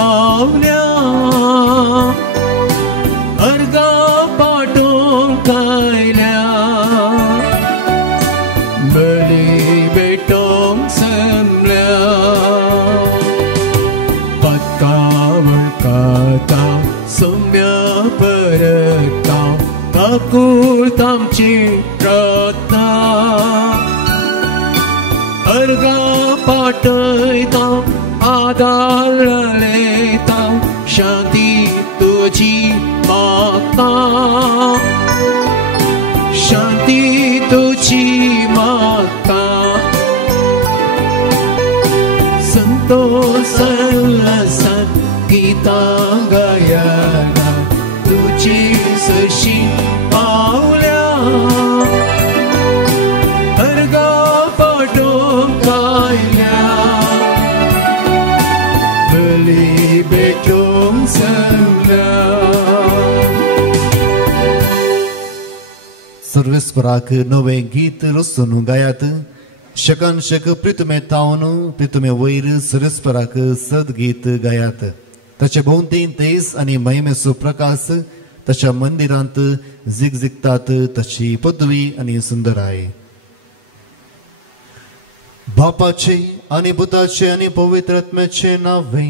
पावल्या अर्गा पाठों कायल्या बली बेटों समल्या पत्कावळ काता सौम्य परता ठाकूर तामची प्रार्थना अर्गा पाठयता आदार लेता शांती तुझी मागता शांती तुझी मागता संतोष उल्हासात गीता गायना तुझी सशी पावल्या अर्गा पाठों कायल्या बली बेटों समल्या सर्वेस्पराक नवे गीत रचून गायात शकान शक प्रितमे तावन प्रितमे वयर सर्वेस्पराक सदगीत गायात ताचे भोवती तेज आनी महिमेचो प्रकाश तशा मंदिरांत जिगजिगतात तशी पदवी आनी सुंदराय बापाचे आनी पुताचे आनी पवित्र आत्म्याचे नावे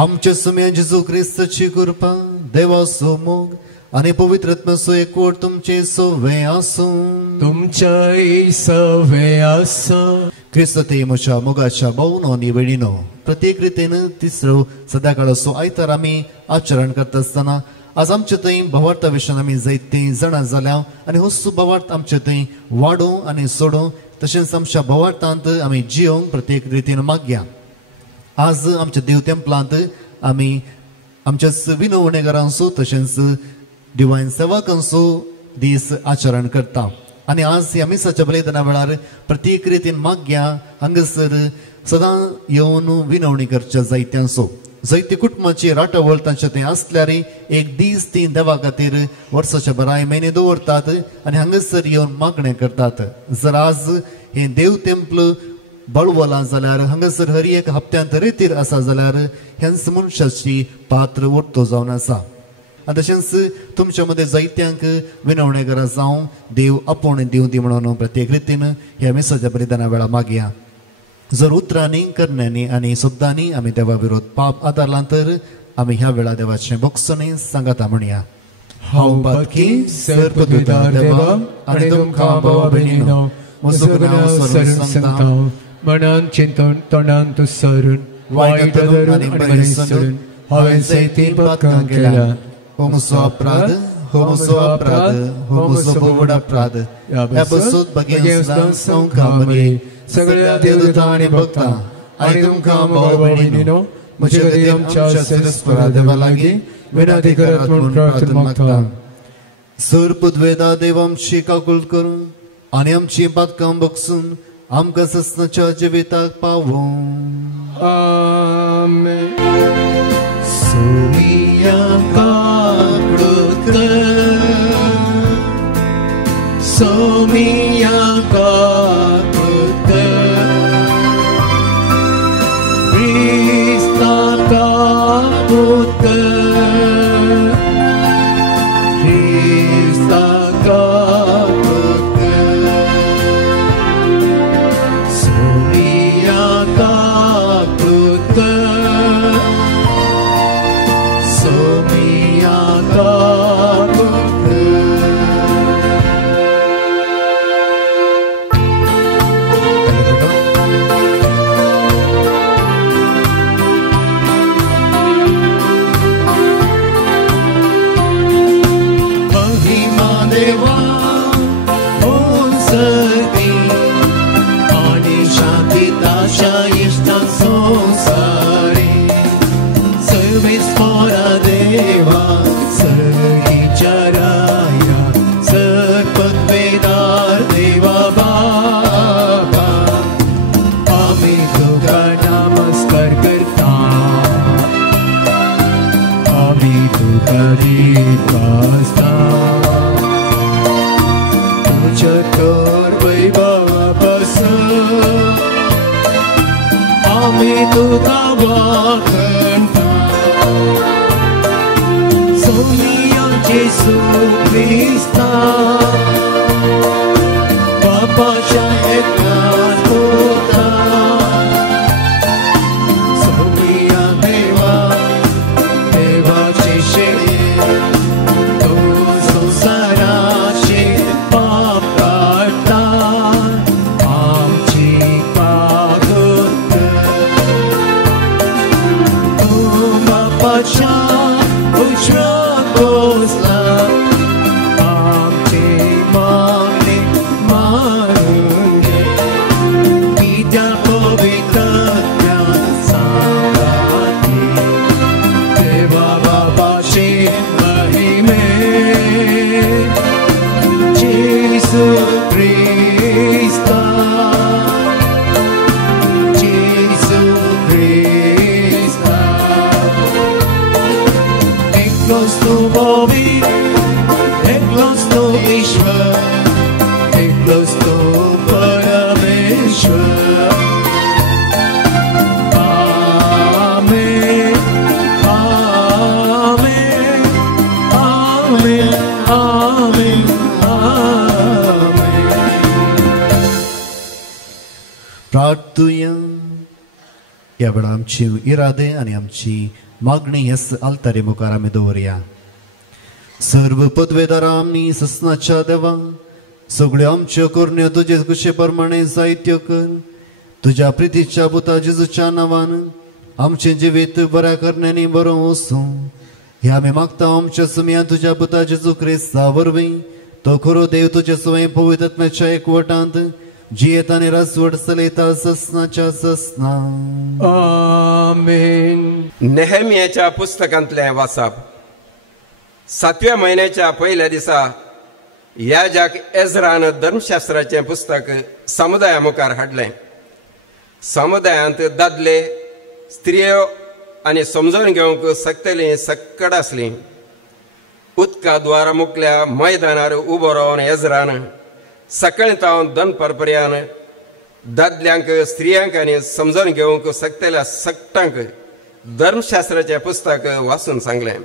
आमचे सुम्या जेजू क्रिस्ताची कृपा देवाचो मोग आनी पवित्र आत्म्याचो एकवट तुमचे सवे आसूं तुमचे सवे आसूं क्रिस्त ते म्हज्या मोगाच्या भोवनो आनी वेळीनो प्रत्येक रितीन तिसरो सदाकाळाचो आयतार आमी आचरण करता आसतना आज आमचे थंय भवार्था विशयान आमी जायते जाणा जाल्या आनी हो भवार्थ आमचे थंय वाडोवं आनी सोडोवं तशेंच आमच्या भवार्थांत आमी जियोंक प्रत्येक रितीन मागया आज आमच्या देव तेंपलांत आमी आमच्याच विनवणेकारांचो तशेंच डिवायन सेवकांचो दीस आचरण करता आनी आज ह्या मिसाच्या बलिदाना वेळार प्रत्येक रितीन मागया हांगासर सदां येवन विनवणी करच्या जायत्यांचो जायते कुटुंबाची राटावळ तांचे थंय आसल्यार एक दीस ती देवा खातीर वर्साच्या बराय म्हयने दवरतात आनी हांगासर येवन मागणें करतात जर आज हे देव तेंपल बळवलां जाल्यार हांगासर हर एक हप्त्यांत रितीर आसा जाल्यार ह्यांच मनशाची पात्र उरतो जावन आसा आनी तशेंच तुमच्या मदें जायत्यांक विनवणेकारां जावं देव आपूण दिव दी म्हणून प्रत्येक रितीन ह्या मिसाच्या बलिदाना वेळा मागया जर उतरांनी करण्यांनी आनी शब्दांनी आमी देवा विरोध पाप आदारला तर आमी ह्या वेळा देवाचें भोगसोनी सांगाता म्हणया हांव पातकी सर्पदूतार देवा आनी तुमकां भावा भयणीनो म्हजो गुनाह सरून सांगता मनान चिंतन तोंडान तुसरून वायट धरून आनी बरें सोडून हांवें जायतीं पातकां केल्या हो म्हजो अपराध हो म्हजो अपराध हो म्हजो बोवड अपराध ह्या बसूत बगेन सांगता बरे सगळ्या देवदूतां आनी भक्तां आनी तुमकां भावा भयणीनो म्हजे खातीर आमच्या सर्वेस्परा देवा लागीं विनंती करात म्हूण प्रार्थना मागता सर्पद्वेदा देव आमची काकूळ करून आनी आमची पातकां बगसून आमकां ससनाच्या जिविताक पावो आमेन सोमिया काकूळ सोमिया तुका वखणटा सोनिया जेसू क्रिस्ता बापाच्या एकट्या तुका सोनिया देवा देवाचे शेळे तू संसाराचे पाप काढता आमची कागद तू बापाच्या उजव्या कोसला प्रार्थूया. ह्या वेळा आमची इरादे आणि आमची मागणी ह्याच आल्तारी मुखार आमी दवरया. सर्व पदवेदारा आमी ससनाच्या देवा सगळ्यो आमच्यो करण्यो तुजे कुशे प्रमाणे जायत्यो कर. तुज्या प्रितीच्या पुता जेजूच्या नांवान आमचे जिवीत बऱ्या करण्यानी बरो वचूं हे आमी मागता आमच्या सुमया तुज्या पुता जेजू क्रिस्ता वरवीं. तो खरो देव तुजे स्वयं पवित्र आत्म्याच्या एकवटांत जियेत आनी रासवट चलयता ससनाच्या ससना. आमेन. नेहेमियाच्या पुस्तकांतले वाचप. 7व्या म्हयन्याच्या पयल्या दिसा याजक एजरान धर्मशास्त्राचे पुस्तक समुदाया मुखार हाडलें. समुदायांत दादले स्त्रियो आनी समजून घेवंक सक्तलीं सक्कड आसलीं. उदका द्वारा मुखल्या मैदानार उबो रावन एजरान सकाळी तावन दनपार पर्यान दादल्यांक स्त्रियांक आनी समजून घेवंक सक्तल्या सक्तांक धर्मशास्त्राचें पुस्तक वाचून सांगलें.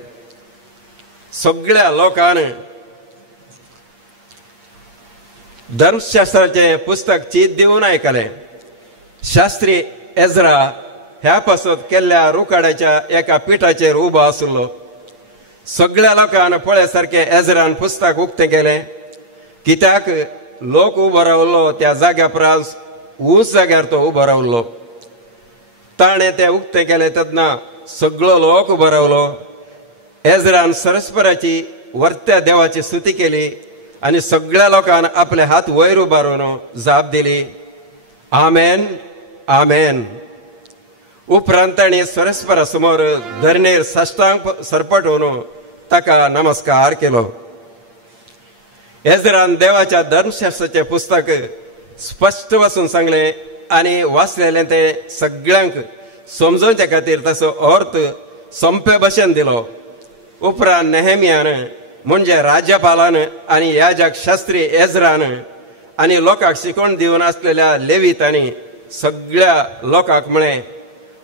सगळ्या लोकान धर्मशास्त्राचें पुस्तक चीत दिवन आयकलें. शास्त्री एजरा ह्या पासत केल्ल्या रुखाड्याच्या एका पिठाचेर उबो आसलो. सगळ्या लोकांन पळय सारकें एजरान पुस्तक उक्तें केलें. कित्याक लोक उबो रावलो त्या जाग्या परस उंच जाग्यार तो उबो रावलो. ताणें तें उक्तें केलें तेन्ना सगळो लोक उबो रावलो. एजरान सरस्पराची वर्त्या देवाची स्तुती केली आनी सगळ्या लोकांन आपले हात वयर उबारून जाप दिली. आमेन आमेन. उपरांत ताणें सरस्परा समोर धरणेर साश्टांग सरपटून ताका नमस्कार केलो. एजरान देवाच्या धर्मशास्त्राचे पुस्तक स्पश्ट वाचून सांगलें आनी वाचलेलें तें सगळ्यांक समजोवचे खातीर ताचो अर्थ सोंपे भशेन दिलो. उपरांत नेहेमियान म्हणजे राज्यपालान आनी याजक शास्त्री एजरान आनी लोकांक शिकवण दिवन आसलेल्या लेवीतांनी सगळ्या लोकांक म्हळें,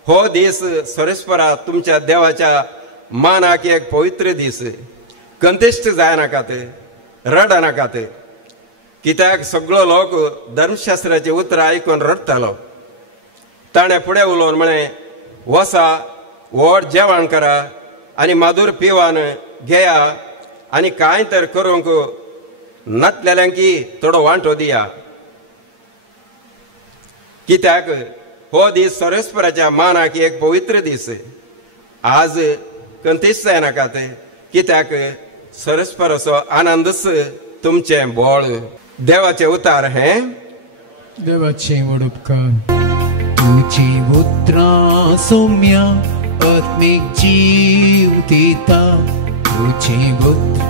हो दीस सरस्परा तुमच्या देवाच्या मानाक एक पवित्र दीस. कंतिश्ट जायनाकात, रडनाकात. कित्याक सगळो लोक धर्मशास्त्राची उतरां आयकून रडतालो. ताणें फुडें उलोवन म्हळें, वसा व्हड जेवण करा आनी मादूर पिवान घेया आनी कांय तर करूंक नातलेल्यांकी थोडो वांटो दिया. कित्याक हो दीस सरस्पराच्या मानाक एक पवित्र दीस. आज कंतिश्ट जायनाकात, कित्याक सरस्पराचो आनंदच तुमचें बोळ. देवाचे उतार हे देवाचे व्हड उपकार. तुझी उतरां सौम्या आत्मीक जीव दिता. तुझी उतरां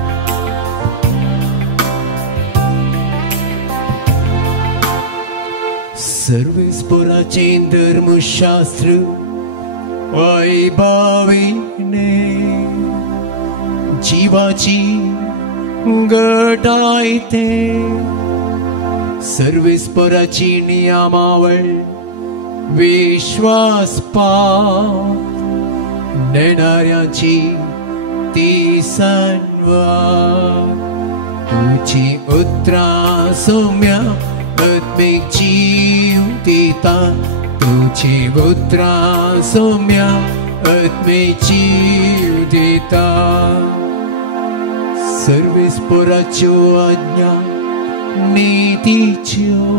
सर्वेस्पराचें धर्मशास्त्र वैभवीने जीवाची घटायते. सर्वेस्पराची नियमावळ विश्वास पाव नेणाऱ्याची ती सन्वार तुझी उतरां सौम्या आत्मिक जीव दिता तुझी उतरां सौम्या आत्मिक जीव दिता सर्वेस्पराच्यो आज्ञा नीतीच्यो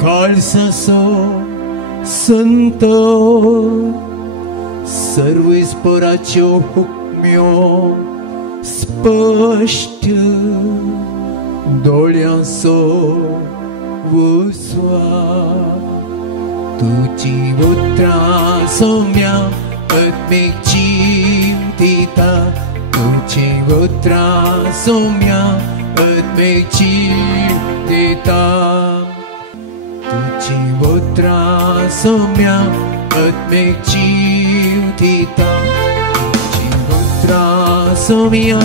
काळसाचो संत सर्वेस्पराच्यो हुक्म्यो स्पष्ट दोळ्यांचो वसवा तुझी उतरां सौम्या आत्मिक जीव दिता तुझी उतरां सौम्या आत्मिक जीव दिता तुझी उतरां सौम्या आत्मिक जीव दिता तुझी उतरां सौम्या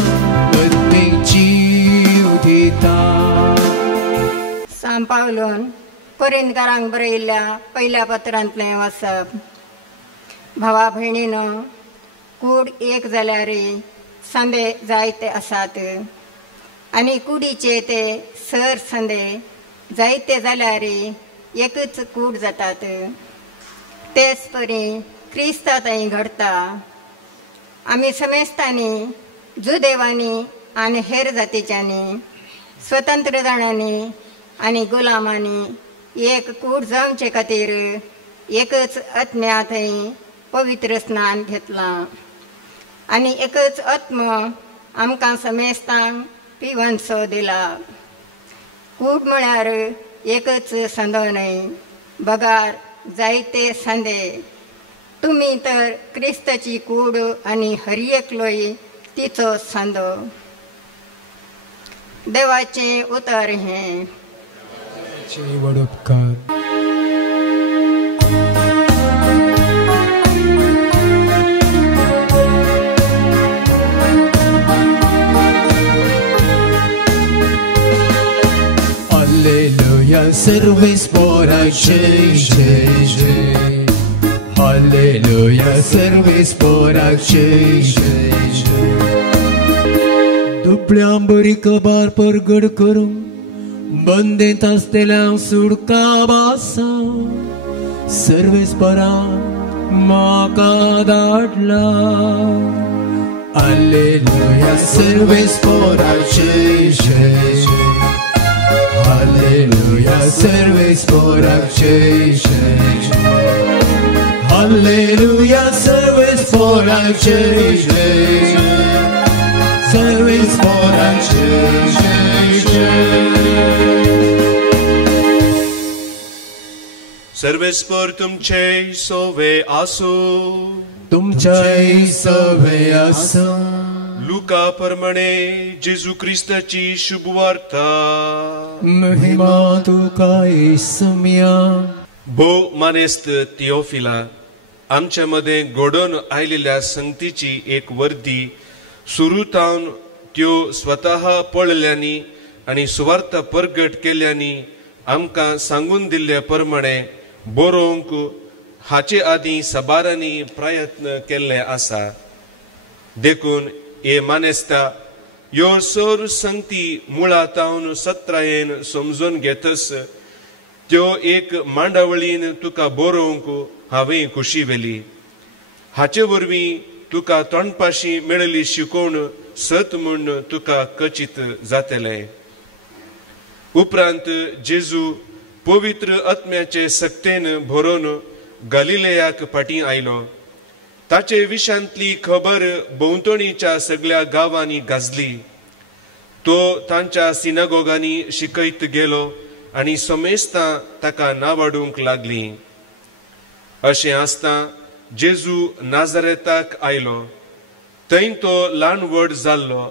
आत्मिक जीव दिता. सांत पावलोन कोरिंथकारांक बरयल्ल्या पहिल्या पत्रांतलें वाचप. भावा भयणीनो, कूड एक जाल्यार सांदे जायते आसात आनी कुडीचे ते सर सांदे जायते जाल्यार एकच कूड जातात. तेच परी क्रिस्तांतय घडटा. आमी समेस्तांनी जुदेवांनी आनी हेर जातीच्यांनी स्वतंत्र जाणांनी आनी गुलामांनी एक कूड जावचे खातीर एकच आत्म्यांतय पवित्र स्नान घेतलां आनी एकच आत्मो आमकां समेस्तांक पिवनसो दिला. कूड म्हळ्यार एकच सांदो न्हय, बगार जायते सांदे. तुमी तर क्रिस्ताची कूड आनी हर एकलोय तिचो सांदो. देवाचें उतर हें. वडोपकार Alleluia, सर्वेस्पराक जय जय जय. Alleluia, सर्वेस्पराक जय जय जय. दुबळ्या बरी कबार परगड करून बंदेत आसलेल्या सुडका बासा सर्वेस्परान म्हाका धाडला. Alleluia, सर्वेस्पराक जय जय जय. Alleluia, सर्वेस्पराक जय जय जय. Alleluia, सर्वेस्पराक जय जय जय. सर्वेस्पराक जय जय जय. सर्वेस्पर तुमचे सोवे आसो. तुमचे सोवे आसो. लुका प्रमाणे जेजू क्रिस्ताची शुभवार्ता. महिमा तुका येसुम्या. भोव मानेस्त थिओफिला, आमच्या मध्ये घडोवन आयलेल्या संगतीची एक वर्दी सुरूतावन त्यो स्वतः पळयल्यांनी आनी सुवार्थ परगट केल्यांनी आमकां सांगून दिल्ले प्रमाणे बरोवंक हाचे आदीं सबारांनी प्रयत्न केल्ले आसा. देखून हे मानेस्ता ह्यो सर संगती मुळातावन सत्रायेन समजून घेतस त्यो एक मांडावळीन तुका बरोवंक हांवें खुशी वेली. हाचे वरवीं तुका तोंडपाशी मेळिल्ली शिकोवण सत म्हूण तुका कचित जातलें. उपरांत जेजू पवित्र आत्म्याचे सक्तेन भरोवन गलिलेयाक फाटीं आयलो. ताचे विशांतली खबर भोंवतणीच्या सगळ्या गांवांनी गाजली. तो तांच्या सिनागोगांनी शिकयत गेलो आनी समेस्तां ताका नावाडूंक लागलीं. अशें आसता जेजू नाझारेताक आयलो. थंय तो ल्हान व्हड जाल्लो.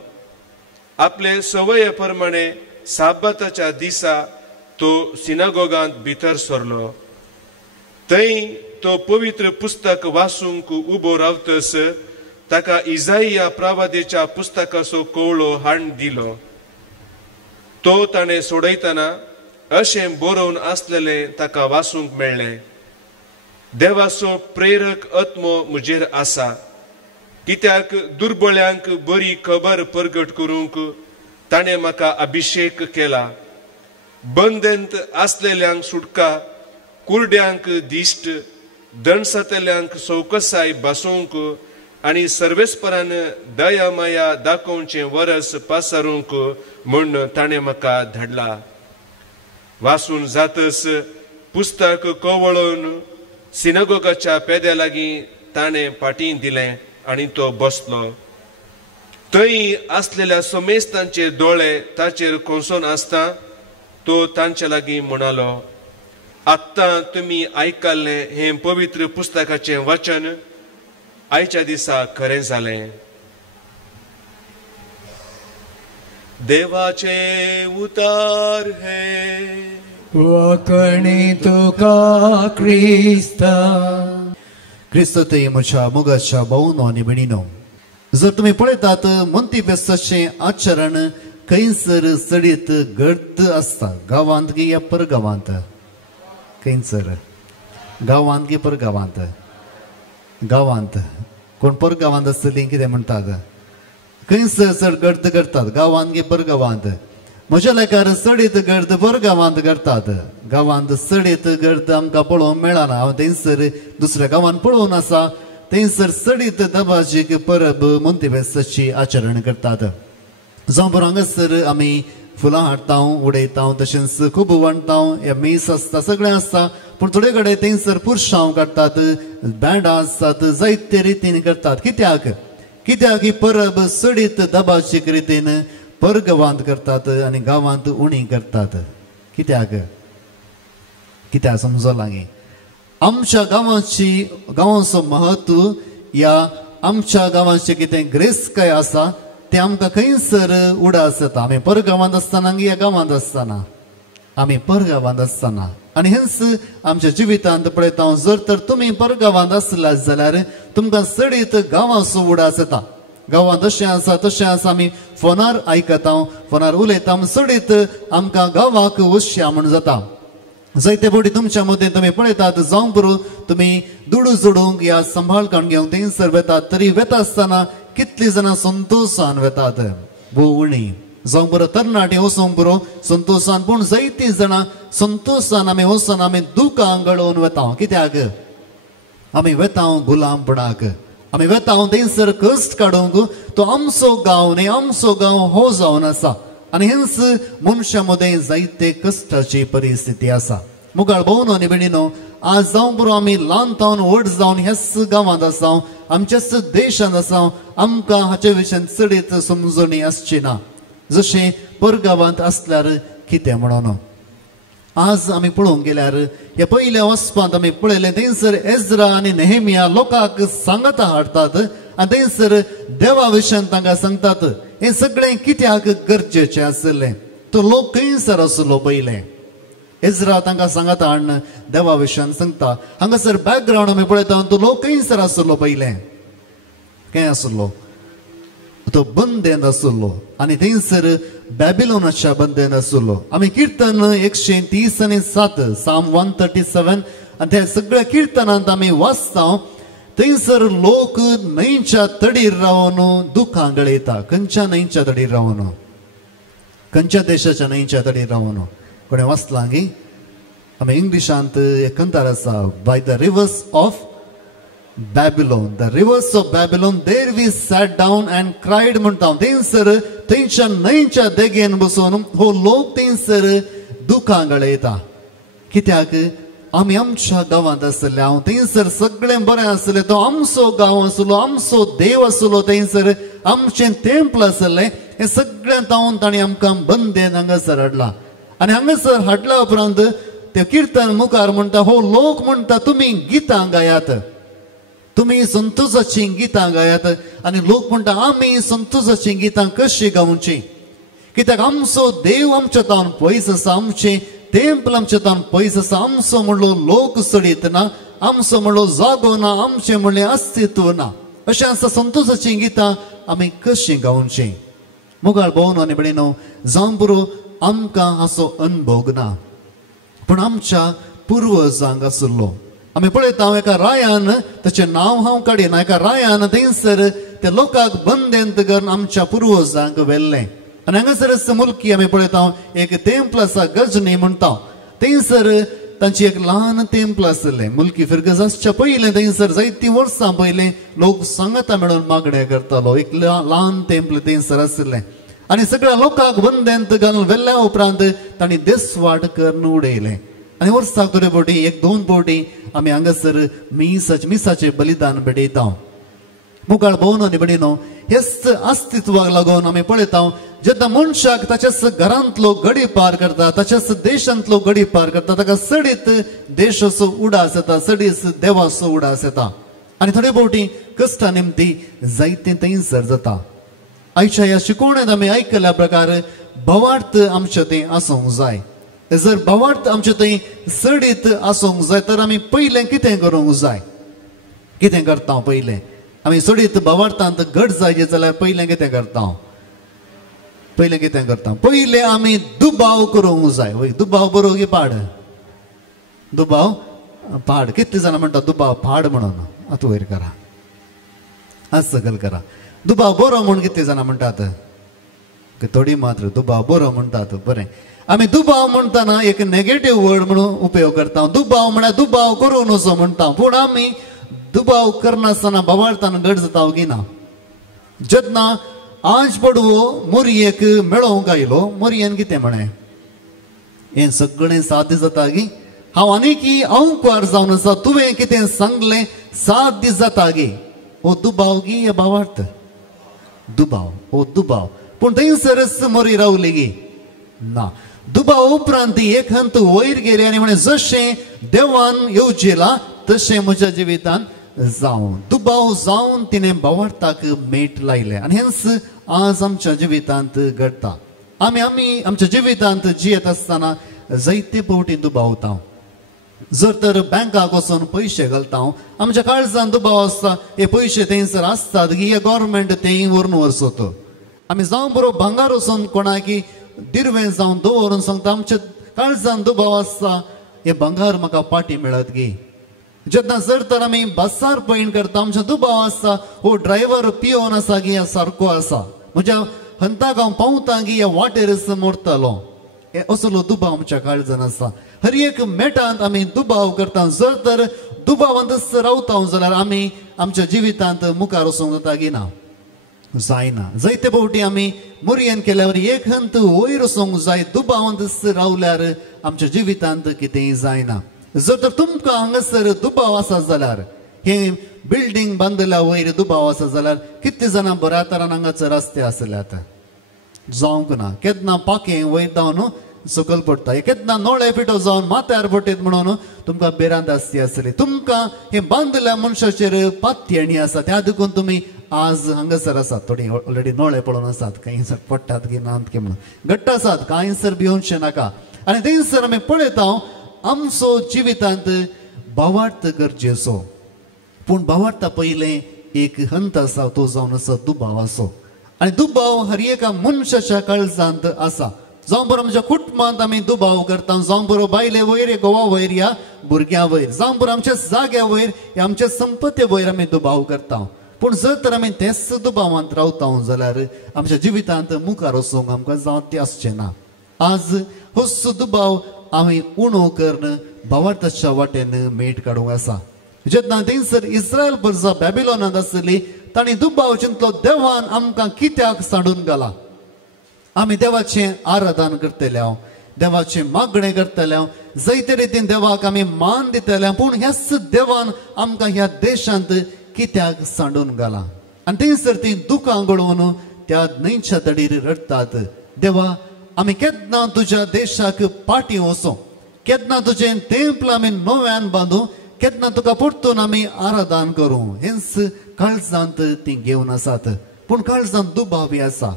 आपले सवये प्रमाणे साबाताच्या दिसा तो सिनागोगांत भितर सरलो. थंय तो पवित्र पुस्तक वाचूंक उबो रावतस ताका इजाइया प्रवादीच्या पुस्तकाचो कवळो हाण दिलो. तो ताणें सोडयतना अशें बरोवन आसलेले ताका वाचूंक मेळ्ळें. देवाचो प्रेरक आत्मो म्हजेर आसा, कित्याक दुर्बळ्यांक बरी खबर परगट करूंक ताणें म्हाका अभिषेक केला. बंदेंत आसलेल्यांक सुटका, कुर्ड्यांक दिश्ट, दणसतल्यांक सौकसाय बसोवंक आनी सर्वेस्परान दया माया दाखोवचें वरस पासारूंक म्हूण ताणें म्हाका धाडला. वाचून जातच पुस्तक कवळोवन सिनगोगाच्या पेद्या लागीं ताणें फाटीं दिलें आनी तो बसलो. थंय आसलेल्या समेस्तांचे दोळे ताचेर खोसून आसता तो तांचे लागीं म्हणालो, आत्तां तुमी आयकल्लें हें पवित्र पुस्तकाचें वचन आयच्या दिसा खरें जालें. देवाचे उतार हे वाकणी तुका क्रिस्ता. क्रिस्त ते म्हज्या मोगाच्या भावांनो आनी भयणींनो, जर तुमी पळयतात मोंती बेस्ताचें आचरण खंयसर चडीत घडत आसता, गांवांत की या परगांवांत, खंयसर गांवांत की परगांवांत, गांवांत कोण परगांवांत आसतलीं कितें म्हणटात, खंयसर चड गर्द करतात, गांवांत की परगांवांत. म्हज्या लेकार चडीत गर्द परगांवांत करतात. गांवांत चडीत गर्द आमकां पळोवंक मेळना. हांव थंयसर दुसऱ्या गांवांत पळोवन आसा, थंयसर चडीत दबाजीक परब मोंती बेस्ताची आचरण करतात. जावं बरो हांगासर आमी फुलां हाडटा, उडयता, तशेंच खूब वांटता, हे मीस आसता, सगळें आसता. पूण थोडे कडेन थंयसर पुरशांव काडटात, बँडां आसतात, जायते रितीन करतात. कित्याक ही परब चडीत दबाजीक रितीन परगांवांत करतात आनी गांवांत उणी करतात. कित्याक समजो लागीं आमच्या गांवाचो महत्व या आमच्या गांवाचें कितें ग्रेसकाय आसा तें आमकां खंयसर उडास येता. आमी परगांवांत आसतना या गांवांत आसतना, आमी परगांवांत आसतना, आनी हेंच आमच्या जिवितांत पळयता. जर तर तुमी परगांवांत आसल्यात जाल्यार तुमकां चडीत गांवाचो उडास येता. गांवांत अशें आसा आमी फोनार आयकता, फोनार उलयता, चडीत आमकां गांवाक वचया म्हूण जाता. जायते फावटी तुमच्या मदीं तुमी पळयतात, जावं बरो तुमी दुडू जोडूंक या सांबाळ काडून घेवंक थंयसर वेतात, तरी वेता आसतना कितलीं जाणां संतोशान वेतात, उणी. जावं बरो तरणाटे वचोंक बरो संतोशान, पूण जायतीं जाणां संतोशान आमी वचोन आमी दुखां गळोवन वेता. कित्याक आमी वेता गुलामपणाक, आमी वेता थंयसर कश्ट काडूंक. तो आमचो गांव न्ही, आमचो गांव हो जावन आसा. आनी हेंच मनशा मदें जायते कश्टाची परिस्थिती आसा. मुगाळ भावांनो आनी भयणींनो, आज जावं बरो आमी ल्हान जावन व्हड जावन ह्याच गांवांत आसा, आमच्याच देशांत आसा, आमकां हाचे विशयी चडीत समजणी आसची ना. जशें परगांवांत आसल्यार कितें म्हणून आज आमी पळोवंक गेल्यार ह्या पयल्या वचपांत आमी पळयलें, थंयसर एज्रा आनी नेहेमिया लोकांक सांगता हाडटात आनी थंयसर देवा विशयी तांकां सांगतात. हें सगळें कित्याक गरजेचें आसलें. तो लोक खंयसर आसलो पयलें. एज्रा तांकां सांगता हाडून देवा विशयी सांगता. हांगासर बॅकग्रावंड आमी पळयता, तो लोक खंयसर आसलो पयलें. खंय आसलो? तो बंदेंत आसलो आनी थंयसर बॅबिलोनाच्या बंदेंत आसलो. आमी कीर्तन 137 साम 137 आनी त्या सगळ्या कीर्तनांत आमी वाचता, थंयसर लोक न्हंयच्या तडीर रावन दुखां गळयता. खंयच्या न्हंयच्या तडीर रावन? खंयच्या देशाच्या न्हंयच्या तडीर रावन? कोणें वाचलां गी? आमी इंग्लिशांत एक कंतार आसा, by the reverse of Babylon, the rivers of Babylon, there we sat down and cried म्हणटा. थंयसर थंयच्या न्हंयच्या देगेन बसून हो लोक थंयसर दुखां गळयता. कित्याक आमी आमच्या गांवांत आसले, हांव थंयसर सगळें बरें आसलें, तो आमचो गांव आसलो, आमचो देव आसलो, थंयसर आमचें टेंपल आसलें. हें सगळें तावन ताणें आमकां बंदेन हांगासर हाडला. आनी हांगासर हाडल्या उपरांत ते कीर्तन मुखार म्हणटा, हो लोक म्हणटा तुमी गितां गायात, तुमी संतोषाची गितां गायात. आनी लोक म्हणटा आमी संतोषाची गितां कशी गावची? कित्याक आमचो देव आमच्या तावन पयस आसा, आमचें टेंपल आमच्या तावन पयस आसा. आमचो म्हणलो लोक चडीत ना, आमचो म्हणलो जागो ना, आमचें म्हणलें अस्तित्व ना. अशें आसा संतोषाची गितां आमी कशी गावची? मुगाळ भावांनो आनी भयणींनो, जावं बरो आमकां हाचो अनुभव ना. पूण आमच्या पुर्वजांक आसलो. आमी पळयता एका रायान ताचें नांव हांव काडिना, एका रायान थंयसर त्या लोकांक बंदेंत करून आमच्या पुर्वजांक व्हेल्लें. आनी हांगासर मुल्की आमी पळयता एक तेंपल आसा गजनी म्हणटा. थंयसर तांची एक ल्हान तेंपल आसलें. मुल्की फिरगजासच्या पयलें थंयसर जायतीं वर्सां पयलें लोक सांगता मेळून मागणें करतालो. एक ल्हान तेंपल थंयसर आसलें आनी सगळ्या लोकांक बंदेंत घालून व्हेल्ल्या उपरांत तांणी देसवाट करून उडयलें. आनी वर्साक थोडे फावटी 1-2 फावटी आमी हांगासर मिसाचें बलिदान भेटयता. मुखार भोंवून आनी बडिनो हेच अस्तित्वाक लागून आमी पळयता जेन्ना मनशाक ताच्याच घरांतलो गडी पार करता, ताच्याच देशांतलो गडी पार करता, ताका सडीत देशाचो उडास येता, सडीत देवाचो उडास येता. आनी थोडे फावटी कश्टा निमती जायतें थंयसर जाता. आयच्या ह्या शिकवणेंत आमी आयकल्या प्रकार भवार्थ आमचें थंय आसूंक जाय. जर भवार्थ आमचें थंय सडीत आसूंक जाय तर आमी पयलें कितें करूंक जाय? कितें करता पयलें? आमी सडीत भवार्थांत घट जाय जाल्यार पयलें कितें करता? पयलें आमी दुबाव करूंक जाय. वय दुबाव बरो की पाड? दुबाव पाड. कितले जाणां म्हणटा दुबाव पाड म्हणून? आतां वयर करा, आज सकल करा. दुबाव बरो म्हूण कितले जाणां म्हणटात? थोडी मात्र दुबाव बरो म्हणटात. बरें, आमी दुबाव म्हणटाना एक नेगेटिव्ह वर्ड म्हणून उपयोग करता. दुबाव म्हळ्यार दुबाव करूं नजो म्हणटा. पूण आमी दुबाव करनासतना भवार्थान घट जाता की ना? जेन्ना आज पडवो मोरयेक मेळोवंक आयलो, मोरयेन कितें म्हळें? हें सगळें साध्य जाता गी? हांव आनीकी अवंकार जावन आसा, तुवें कितें सांगलें साध्य जाता गी? हो दुबाव गी या भावार्थ? दुबाव, हो दुबाव. पूण थंयसरच मोरी रावली गी? ना. दुबाव उपरांत एक हंत वयर गेली आनी म्हणे जशें देवान येवजिला तशें म्हज्या जिवितांत जावं. दुबाव जावन तिणें भावार्थाक मेट लायलें. आनी हेंच आज आमच्या जिवितांत घडटा. आमी आमच्या जिवितांत जियेत आसतना जायते फावटी दुबावता. जर तर बँकाक वचून पयशे घालता, आमच्या काळजांत दुबाव आसता, हे पयशे थंयसर आसतात की हे गव्हर्मेंट थंय व्हरून वचत. आमी जावं बरो भांगार वचून कोणाकी दिरवें जावन दवरून सांगता, आमच्या काळजांत दुबाव आसता, हे भांगार म्हाका पाटी मेळत गी. जेन्ना जर तर आमी बसार पयण करता, आमच्या दुबाव आसता, हो ड्रायव्हर पियोन आसा की सारको आसा, म्हज्या हंताक हांव पावता की ह्या वाटेरच मोरतलो, हे असलो दुबाव आमच्या काळजांत आसा. हर एक मेटांत आमी दुबाव करता. जर तर दुबावांतच रावता जाल्यार आमी आमच्या जिवितांत मुखार वचूंक जाता की ना? जायना. जायते फावटी आमी मोरयेन केल्यावर एक हंत वयर वचूंक जाय. दुबावांतच रावल्यार आमच्या जिवितांत कितेंय जायना. जर तर तुमकां हांगासर दुबाव आसा जाल्यार, हे बिल्डींग बांदल्या वयर दुबाव आसा जाल्यार कितले जाणां बऱ्या तरान हांगासर रस्ते आसल्यात? जावंक ना. केन्ना पाकें वयर जावन सकल पडटा, केन्ना नोळे पिठो जावन माथ्यार पडटात म्हणून तुमकां बेरांत आसची आसली. तुमकां हे बांदल्या मनशाचेर पातयणी आसा, त्या देखून तुमी आज हांगासर आसात. थोडी ऑलरेडी नोळे पडून आसात, कांयसर पडटात की नात की म्हणून घट्ट आसात, कांयसर भिवूंचे नाका. आनी थंयसर आमी पळयता आमचो जिवितांत भावार्थ गरजेचो. पूण भावार्था पयलें एक हंत आसा, तो जावन आसा दुबावाचो. आनी दुबाव हर एका मनशाच्या काळजांत आसा. जावं बरो आमच्या कुटुंबांत आमी दुबाव करता, जावं बरो बायले वयर, घोवा वयर या भुरग्यां वयर, जावं बरो आमच्या जाग्या वयर या आमच्या संपत्ती वयर आमी दुबाव करता. पूण जर तर आमी तेच दुबावांत रावता जाल्यार आमच्या जिवितांत मुखार वचूंक आमकां जावं आसचें ना. आज होच दुबाव आमी उणो करून भावार्थाच्या वाटेन मेट काडूंक आसा. जेन्ना थंयसर इस्रायल प्रजा बॅबिलोनांत आसली, तांणी दुबाव चिंतलो देवान आमकां कित्याक सांडून घाला. आमी देवाचें आराधन करतले, देवाचें मागणें करतले, जायते रितीन देवाक आमी मान दितले, पूण ह्याच देवान आमकां ह्या देशांत कित्याक सांडून घाला. आनी थंयसर तीं दुखां घडोवन त्या न्हंयच्या तडीर रडटात, देवा आमी केन्ना तुज्या देशाक पाटी वचूं, केन्ना तुजें तेंपल आमी नव्यान बांदूं, केन्ना तुका परतून आमी आराधन करूं. हेंच काळजांत तीं घेवन आसात. पूण काळजांत दुबाव आसा.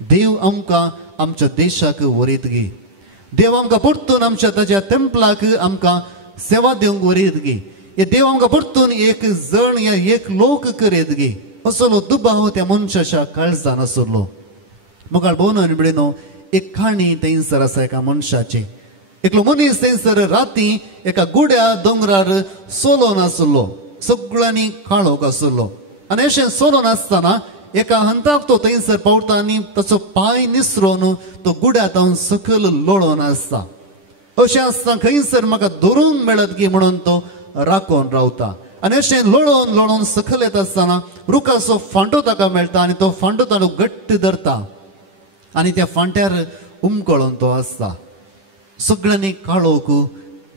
देव आमकां आमच्या देशाक वरीत गे, देव आमकां परतून आमच्या ताच्या तेंपलाक आमकां सेवा दिवंक वरीत गे, हे देव आमकां परतून एक जण या एक लोक करीत गे. असलो दुबाव त्या मनशाच्या काळजांत आसलो. मुखार भोंवून बिडीनो एक खाणी थंयसर आसा एका मनशाची. एकलो मनीस थंयसर राती एका गुड्या दोंगरार सोलोन आसलो, सगळ्यांनी काळोख आसलो आनी अशें सोलोन आसतना एका हंताक तो थंयसर पावता आनी ताचो पांय निसरून तो गुड्यात सकयल लोळोन आसता. अशें आसता खंयसर म्हाका धरूंक मेळत की म्हणून तो राखोन रावता आनी अशें लोळोन लोळोन सकयल येता आसतना रुखाचो फांटो ताका मेळटा आनी तो फांटो ताणो घट्ट धरता आनी त्या फांट्यार उमकळोन तो आसता. सगळ्यांनी काळोख,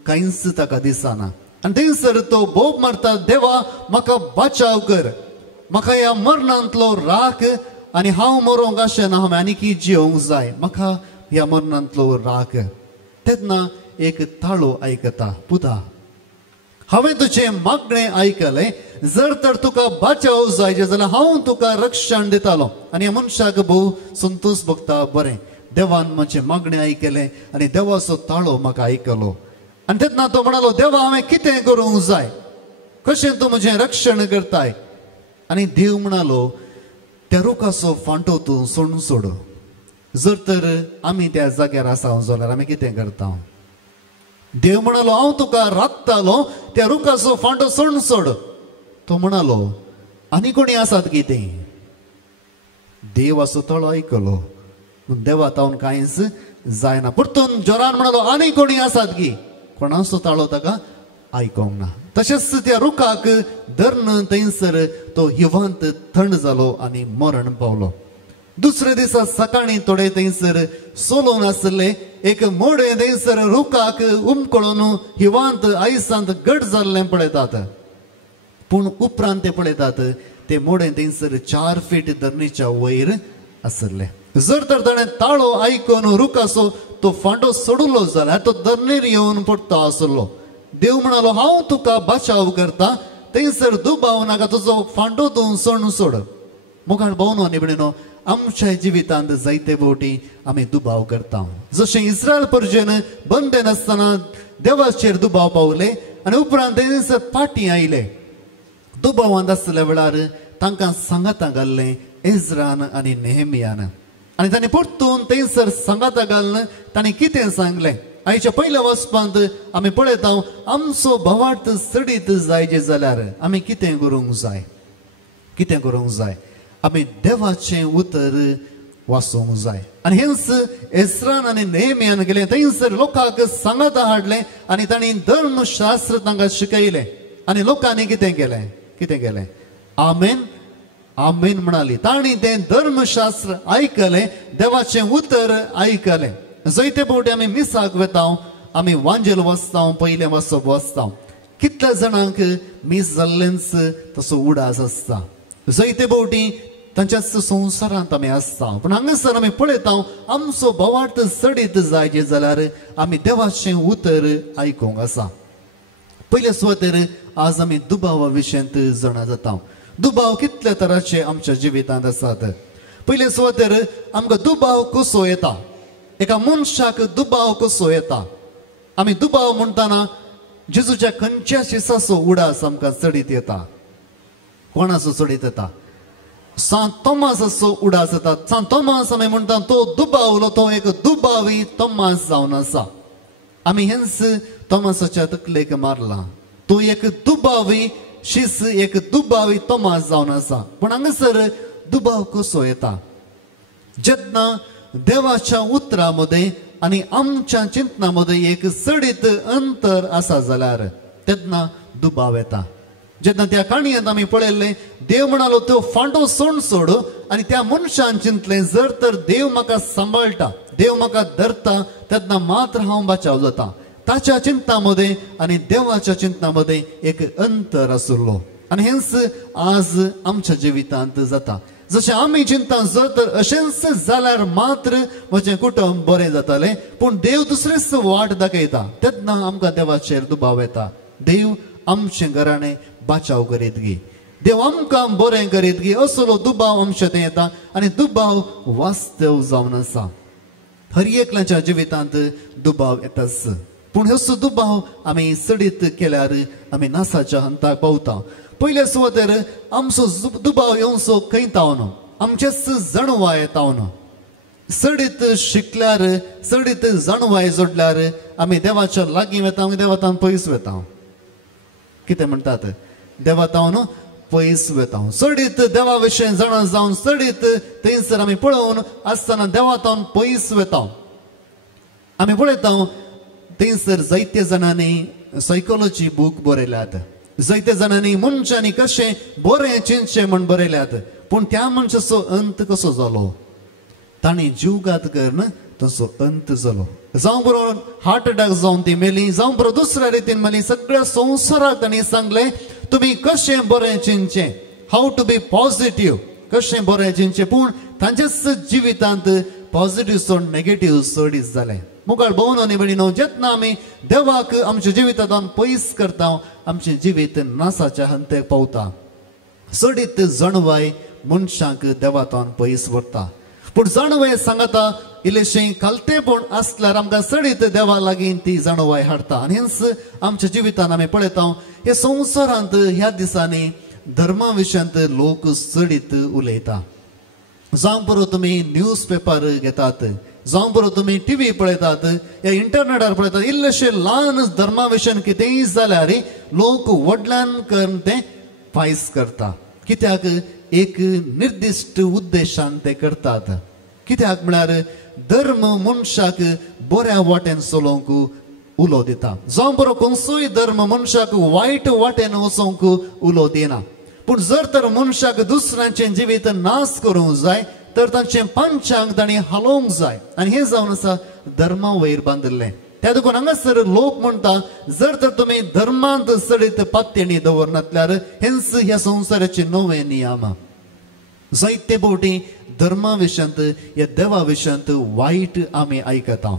कांयच ताका दिसना आनी थंयसर तो बोब मारता, देवा म्हाका बचाव कर, म्हाका ह्या मरणांतलो राख आनी हांव मरोंक आशेना, हांवें आनीक जियोंक जाय, म्हाका ह्या मरणांतलो राख. तेन्ना एक ताळो आयकता, पुता हांवें तुजें मागणें आयकलें, जर तर तुका बचाव जाय जाल्यार हांव तुका रक्षण दितालो. आनी ह्या मनशाक भोव संतोश भोगता, बरें देवान म्हजें मागणें आयकलें आनी देवाचो ताळो म्हाका आयकलो. आनी तेन्ना तो म्हणलो, देवा हांवें कितें करूंक जाय, कशें तूं म्हजें रक्षण करताय. आनी देव म्हणालो, त्या रुखाचो फांटो तूं सोडून सोड. जर तर आमी त्या जाग्यार आसा जाल्यार आमी कितें करता. देव म्हणालो, हांव तुका राखतालो, त्या रुखाचो फांटो सोडून सोड. तो म्हणालो, आनी कोणी आसात कितें. देवाचो तळो आयकलो, देवा तावन कांयच जायना. परतून जोरान म्हणालो, आनी कोणी आसात की. कोणाचो ताळो ताका आयकोंक ना. तशेंच त्या रुखाक धरण थंयसर तो हिवांत थंड जालो आनी मरण पावलो. दुसरे दिसा सकाळीं थोडे थंयसर सोलोन आसले एक मोडे थंयसर रुखाक उमकळून हिवांत आयसांत घट जाल्लें पळयतात. पूण उपरांत ते पळयतात ते मोडे थंयसर 4 फीट धरणीच्या वयर आसले. जर तर ताणें ताळो आयकून रुखाचो तो फांटो सोडलो जाल्यार तो धरणीर येवन पडतो आसलो. देव म्हणालो, हांव तुका बचाव करता, थंयसर दुबाव नाका, तुजो फांटो तूं सोडून सोड. मुखार भोंवनो आनी भयणीनो, आमच्या जिवितांत जायते फावटी आमी दुबाव करता. जशें इस्रायल परजेन बंदेन आसतना देवाचेर दुबाव पावले आनी उपरांत थंयसर पाटी आयले. दुबावांत आसल्या वेळार तांकां सांगाता घाल्लें इज्रान आनी नेहमियान आनी तांणी परतून थंयसर सांगाता घालून तांणी कितें सांगलें. आयच्या पयल्या वचपांत आमी पळयता, आमचो भवार्थ सडीत जायचे जाल्यार आमी कितें करूंक जाय, कितें करूंक जाय. आमी देवाचें उतर वाचूंक जाय. आनी हेंच इस्रान आनी नेहमियान गेलें. थंयसर लोकांक सांगाता हाडलें आनी तांणी धर्मशास्त्र तांकां शिकयलें. आनी लोकांनी कितें केलें, आमेन आमेन म्हणाली. तांणी तें धर्मशास्त्र आयकलें, देवाचें उतर आयकलें. जायते फावटी आमी मिसाक वेता, आमी वांजेल वाचता, पयलें वाचप वाचता. कितल्या जाणांक मिस जाल्लेंच तसो उडास आसता. जायते फावटी तांच्याच संवसारांत आमी आसता. पूण हांगासर आमी पळयता, आमचो भवार्थ सडीत जायचे जाल्यार आमी देवाचें उतर आयकूंक आसा. पयले सुवातेर आज आमी दुबावा विशयांत जाणा जाता. दुबाव कितल्या तरांचे आमच्या जिवितांत आसात. पयले सुवातेर आमकां दुबाव कसो येता, एका मनशाक दुबाव कसो येता. आमी दुबाव म्हणटाना जेजूच्या खंयच्या शिसाचो उडास आमकां चडीत येता. कोणाचो चडीत येता, सांत तोमासाचो उडास येता. सांत तोमास आमी म्हणटा तो दुबावलो, तो एक दुबावी तोमास जावन आसा. आमी हेंच तोमासाच्या तकलेक मारला. तो एक दुबावी शिस, एक दुबावी तोमास जावन आसा. पूण हांगासर दुबाव कसो येता, जेन्ना देवाच्या उतरामध्ये आनी आमच्या चिंतनामध्ये एक सडीत अंतर आसा जाल्यार तेन्ना दुबाव येता. जेन्ना त्या काणयेंत आमी पळयल्लें, देव म्हणालो तो फांटो सोड आनी त्या मनशान चिंतलें, जर तर देव म्हाका सांबाळटा, देव म्हाका धरता, तेन्ना मात्र हांव बचाव जाता. ताच्या चिंतनामध्ये आनी देवाच्या चिंतनामध्ये एक अंतर आसलो. आनी हेंच आज आमच्या जिवितांत जाता. जशें आमी चिंता, जर तर अशेंच जाल्यार मात्र म्हजें कुटुंब बरें जातालें, पूण देव दुसरेच वाट दाखयता, तेन्ना आमकां देवाचेर दुबाव येता. देव आमचें घराणें बचाव करीत गी, देव आमकां बरें करीत गी, असलो दुबाव आमच्या थंय येता. आनी दुबाव वास्तव जावन आसा. हर एकल्याच्या जिवितांत दुबाव येताच. पूण हो दुबाव आमी सडीत केल्यार आमी नासाच्या हंताक पावता. पयले सुवातेर आमचो दुबाव येवचो खंय तावनो, आमचेच जणवाय तावनो. सडीत शिकल्यार सडीत जाणवाय जोडल्यार आमी देवाच्या लागीं वेता देवातान पयस वेता कितें म्हणटात देवातावन पयस वेता सडीत देवा विशयी जाणा जावन सडीत थंयसर आमी पळोवन आसतना देवातावन पयस वेता आमी पळयता थंयसर जायत्या जाणांनी सायकोलॉजी बूक बरयल्यात जायत्या जाणांनी मनशांनी कशें बरें चिंतचें म्हण बरयल्यात पूण त्या मनशाचो अंत कसो जालो ताणी जीवघात करन तसो अंत जालो जावं बरो हार्ट अटॅक जावन ती मेली जावं बरो दुसऱ्या रितीन मेली सगळ्या संवसाराक ताणी सांगलें तुमी कशें बरें चिंतचें हाव टू बी पॉझिटिव्ह कशें बरें चिंतचें पूण तांच्याच जिवितांत पॉझिटिव्ह सोड नेगेटिव्ह चडीच जालें मुखार भोवन न्ही भयणीनो जेन्ना आमी देवाक आमच्या जिवितांतल्यान पयस करता आमचें जिवीत नासाच्या हंतेक पावता सडीत जणवाय मनशाक देवातान पयस व्हरता पूण जाणवाय सांगता इल्लेशें कालतेपण आसल्यार आमकां सडीत देवा लागीं ती जाणवाय हाडटा आनी हेंच आमच्या जिवितांत आमी पळयता हे संवसारांत ह्या दिसांनी धर्मा विशयांत लोक सडीत उलयता जावं बरो तुमी न्यूज पेपर घेतात जावं बरो तुमी टीव्ही पळयतात या इंटरनेटार पळयतात इल्लेशे ल्हान धर्मा विशयान कितेंय जाल्यार लोक व्हडल्यान करून तें फायस करता कित्याक एक निर्दिश्ट उद्देशान ते करतात कित्याक म्हळ्यार धर्म मनशाक बऱ्या वाटेन चलोवंक उलो दिता जावं बरो खंयचोय धर्म मनशाक वायट वाटेन वचोवंक उलो दिना पूण जर तर मनशाक दुसऱ्यांचें जिवीत नाश करूंक जाय तर तांचें पांचांक तांणी हालोवंक जाय आनी हें जावन आसा धर्मा वयर बांदिल्लें त्या देखून हांगासर लोक म्हणटा जर तर तुमी धर्मांत सडीत पात्येणी दवरनातल्यार हेंच ह्या संवसाराचे नवे नियम जायते फावटी धर्मा विशयांत या देवा विशयांत वायट आमी आयकता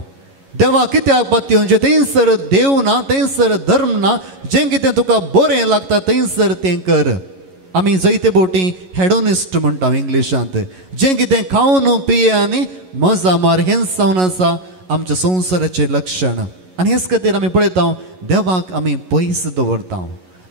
देवा कित्याक पात्यो म्हणजे थंयसर देव ना थंयसर धर्म ना जें कितें तुका बरें लागता थंयसर तें कर आमी जायते फावटी हेडोनिस्ट म्हणटा इंग्लिशांत जें कितें खावन पिये आनी मजा मार हें जावन आसा आमच्या संवसाराचें लक्षण आनी हेच खातीर आमी पळयता देवाक आमी पयस दवरता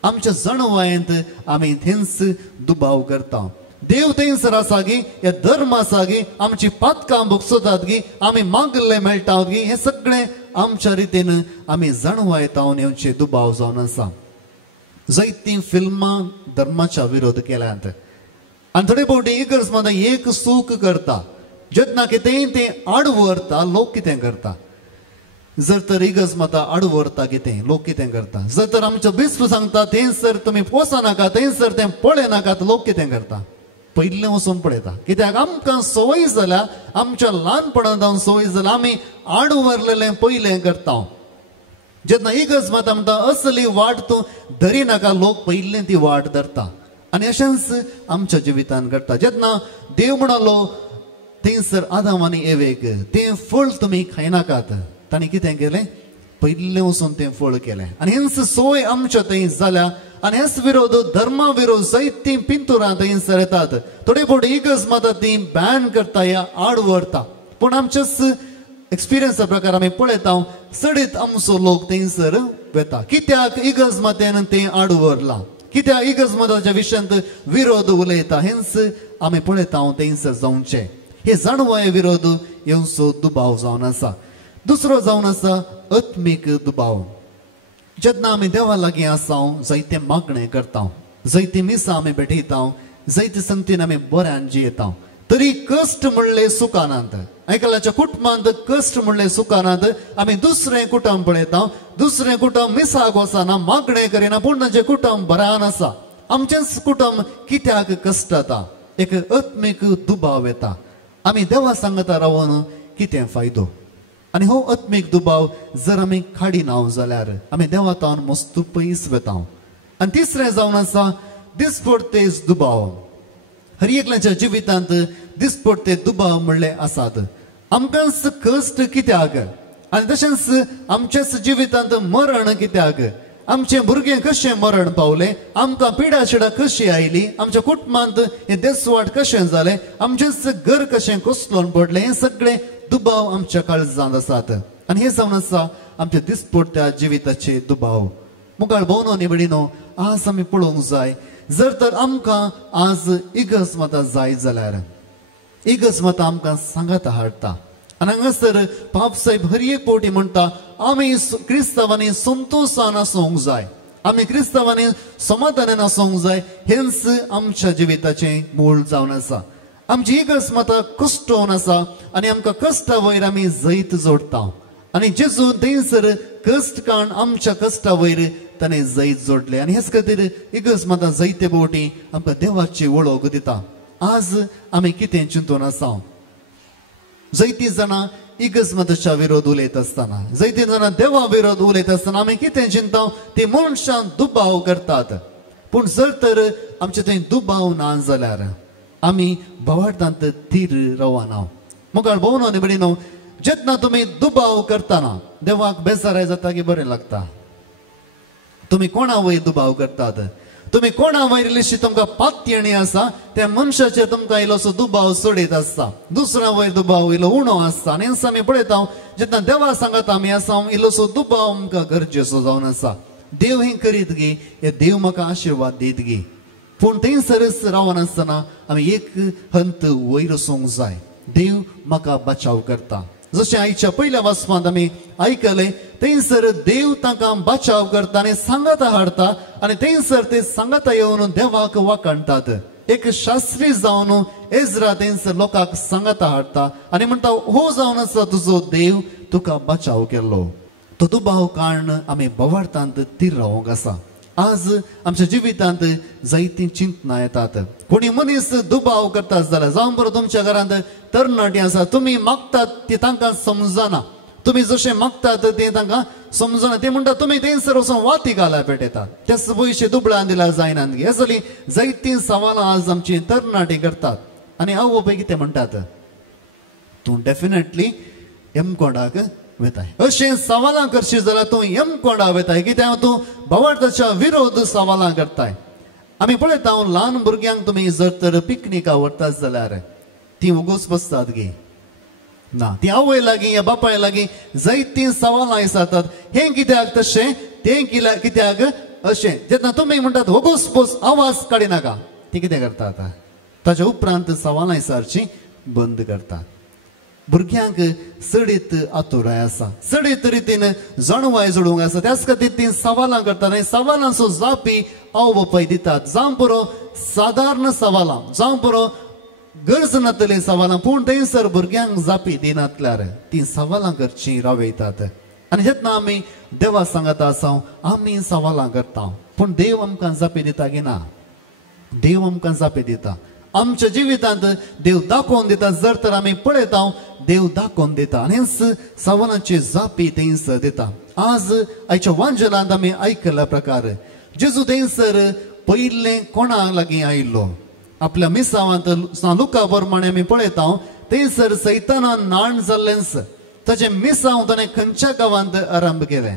आमच्या जणवायेंत आमी थंयच दुबाव करता देव थंयसर आसा गी हे धर्म आसा गी आमची पातकां भोगसतात गी आमी मागले मेळटा गी हें सगळें आमच्या रितीन आमी जणवायतावन येवचे दुबाव जावन आसा जायतीं फिल्मां धर्माच्या विरोध केल्यात आनी थोडे फावटी इगर्ज मदां एक सूख करता जेन्ना कितेंय तें आड व्हरता लोक कितें करता जर तर इगर्ज मतां आड व्हरता कितें लोक कितें करता जर तर आमचो बिस्व सांगता थंयसर तुमी वचनाका थंयसर तें पळयनाकात लोक कितें करता पयलीं वचून पळयता कित्याक आमकां संवय जाल्या आमच्या ल्हानपणांत संवय जाल्या आमी आड व्हरलेलें पयलें करता जेन्ना इगर्ज मतां म्हणटा असली वाट तूं धरिनाका लोक पयलीं ती वाट धरता आनी अशेंच आमच्या जिवितांत घडटा जेन्ना देव म्हणालो थंयसर आदाम आनी एवेक तें फळ तुमी खायनाकात तांणी कितें केलें पयलीं वचून तें फळ केलें आनी हेंच सोय आमच्या थंय जाल्या आनी हेच विरोध धर्मा विरोध जायतीं पिंतुरां थंयसर येतात थोडे फावटी इगर्ज मतां ती बॅन करता या आड व्हरता पूण आमच्याच एक्सपिरियन्सा प्रकार आमी पळयता सडीत आमचो लोक थंयसर वेता कित्याक इगर्ज मतान तें आड व्हरलां कित्याक इगर्ज मताच्या विशयांत विरोध उलयता हेंच आमी पळयता थंयसर जावचें हे जाणवाय विरोध येवचो दुबाव जावन आसा दुसरो जावन आसा आत्मीक दुबाव जेन्ना आमी देवा लागीं आसा जायते मागणें करता जायतीं मिसां आमी भेटयता जायते संगतीन आमी बऱ्यान जियेता तरी कश्ट म्हणले सुखानांत आयकलाच्या कुटुंबांत कश्ट म्हणले सुखानांत आमी दुसरें कुटुंब पळयता दुसरें कुटुंब मिसाक वचना मागणें करिना पूण तांचें कुटुंब बऱ्यान आसा आमचेंच कुटुंब कित्याक कश्ट जाता एक आत्मीक दुबाव येता आमी देवा सांगता रावन कितें फायदो आनी हो आत्मीक दुबाव जर आमी काडिना जाल्यार आमी देवातावन मस्त पयस वेता आनी तिसरें जावन आसा दिसपडतेच दुबाव हर एकल्याच्या जिवितांत दिसपडते दुबाव म्हणले आसात आमकांच कश्ट कित्याक आनी तशेंच आमच्याच जिवितांत मरण कित्याक आमचे भुरगे कशें मरण पावले आमकां पिडा शिडा कशी आयली आमच्या कुटुंबांत हे देसवाट कशें जालें आमचेंच घर कशें कोसळून पडलें हें सगळें दुबाव आमच्या काळजांत आसात आनी हे जावन आसा आमच्या दिसपडत्या जिविताचे दुबाव मुखार भोवनो निवडीनो आज आमी पळोवंक जाय जर तर आमकां आज इगर्ज मतां जाय जाल्यार एकच मत आमकां सांगात हाडटा आनी हांगासर पाप साहेब हर एक पावटी म्हणटा आमी क्रिस्तांवांनी संतोशान आसूंक जाय आमी क्रिस्तांवांनी समाधानान आसूंक जाय हेंच आमच्या जिविताचें मूळ जावन आसा आमची एकच मतां कश्टोवन आसा आनी आमकां कश्टा वयर आमी जैत जोडटा आनी जेजू थंयसर कश्ट काण आमच्या कश्टा वयर ताणें जैत जोडले आनी हेच खातीर एकच मतां जैते पावटी आमकां देवाची वळख दिता आज आमी कितें चिंतून आसा जैती जाणां एकच मताच्या विरोध उलयत आसतना जैती जाणां देवा विरोध उलयत आसतना आमी कितें चिंता ती मनशां दुबाव करतात पूण जर तर आमचे थंय दुबाव ना जाल्यार आमी भवार्थांत थीर रावना मुखार भोवनो आनी भयणीनो जेन्ना तुमी दुबाव करतना देवाक बेजाराय जाता की बरें लागता तुमी कोणा वयर दुबाव करतात तुमी कोणा वयर इल्लीशी तुमकां पातयणी आसा त्या मनशाचेर तुमकां इल्लोसो दुबाव सोडीत आसता दुसऱ्या वयर दुबाव इल्लो उणो आसता आनी हेंच आमी पळयता जेन्ना देवा सांगात आमी आसा इल्लोसो दुबाव आमकां गरजेचो जावन आसा देव हें करीत गे हे देव म्हाका आशिर्वाद दीत गे पूण थंयसरच रावनासतना आमी एक हंत वयर वचूंक जाय देव म्हाका बचाव करता जशें आयच्या पयल्या वाचपांत आमी आयकलें थंयसर देव तांकां बचाव करता आनी सांगात हाडटा आनी थंयसर ते सांगाता येवन देवाक वाकणटात एक शास्त्री जावन एजरा थंयसर लोकांक सांगाता हाडटा आनी म्हणटा हो जावन आसा तुजो देव तुका बचाव केल्लो तो दुबाव कारण आमी भवार्थांत थीर रावंक आसा आज आमच्या जिवितांत जायतीं चिंतनां येतात कोणी मनीस दुबाव करता जाल्यार जावं बरो तुमच्या घरांत तरणाटी आसा तुमी मागतात ती तांकां समजना तुमी जशें मागतात तें तांकां समजना ते म्हणटा तुमी थंयसर वचून वाती घाला पेटयतात तेच पयशे दुबळान दिल्यार जायनात गे असली जायतीं सवालां आज आमची तरणाटी करतात आनी आवय बापाय कितें म्हणटात तूं डेफिनेटली एमकोंडाक वेताय अशें सवालां करशी जाल्यार तूं एमकोंडा वेताय कित्याक तूं भवार्थाच्या विरोध सवालां करताय आमी पळयता ल्हान भुरग्यांक तुमी जर तर पिकनिका व्हरतात जाल्यार ती उगोच बसतात गे ना ती आवय लागीं या बापाय लागीं जायतीं सवालां विचारतात हें कित्याक तशें तें कित्याक अशें जेन्ना तुमी म्हणटात होगोस पोस आवाज काडिनाका ती कितें करतात ताच्या उपरांत सवालां विचारची बंद करतात भुरग्यांक सडीत आतुराय आसा सडीत रितीन जणवाय जोडूंक आसा त्याच खातीर ती सवालां करतात आनी सवालांचो जापी आवय बापाय दितात जावं बरो सादारण सवालां जावं बरो गरज नातली सवालां पूण थंयसर भुरग्यांक जापी दिनातल्यार ती सवालां करची रावयतात आनी जेन्ना आमी देवा सांगता आसा आमी सवालां करता पूण देव आमकां जापी दिता की ना देव आमकां जापी दिता आमच्या जिवितांत देव दाखोवन दिता जर तर आमी पळयता देव दाखोवन दिता आनी सवालांची जापी थंयसर दिता आज आयच्या वांजलांत आमी आयकल्या प्रकार जेजू थंयसर पयलें कोणा लागीं आयिल्लो आपल्या मिसावांत लुका प्रमाणे आमी पळयता थंयसर सैतानान नाण जाल्लेंच ताचें मिसांव ताणें खंयच्या गांवांत आरंभ केलें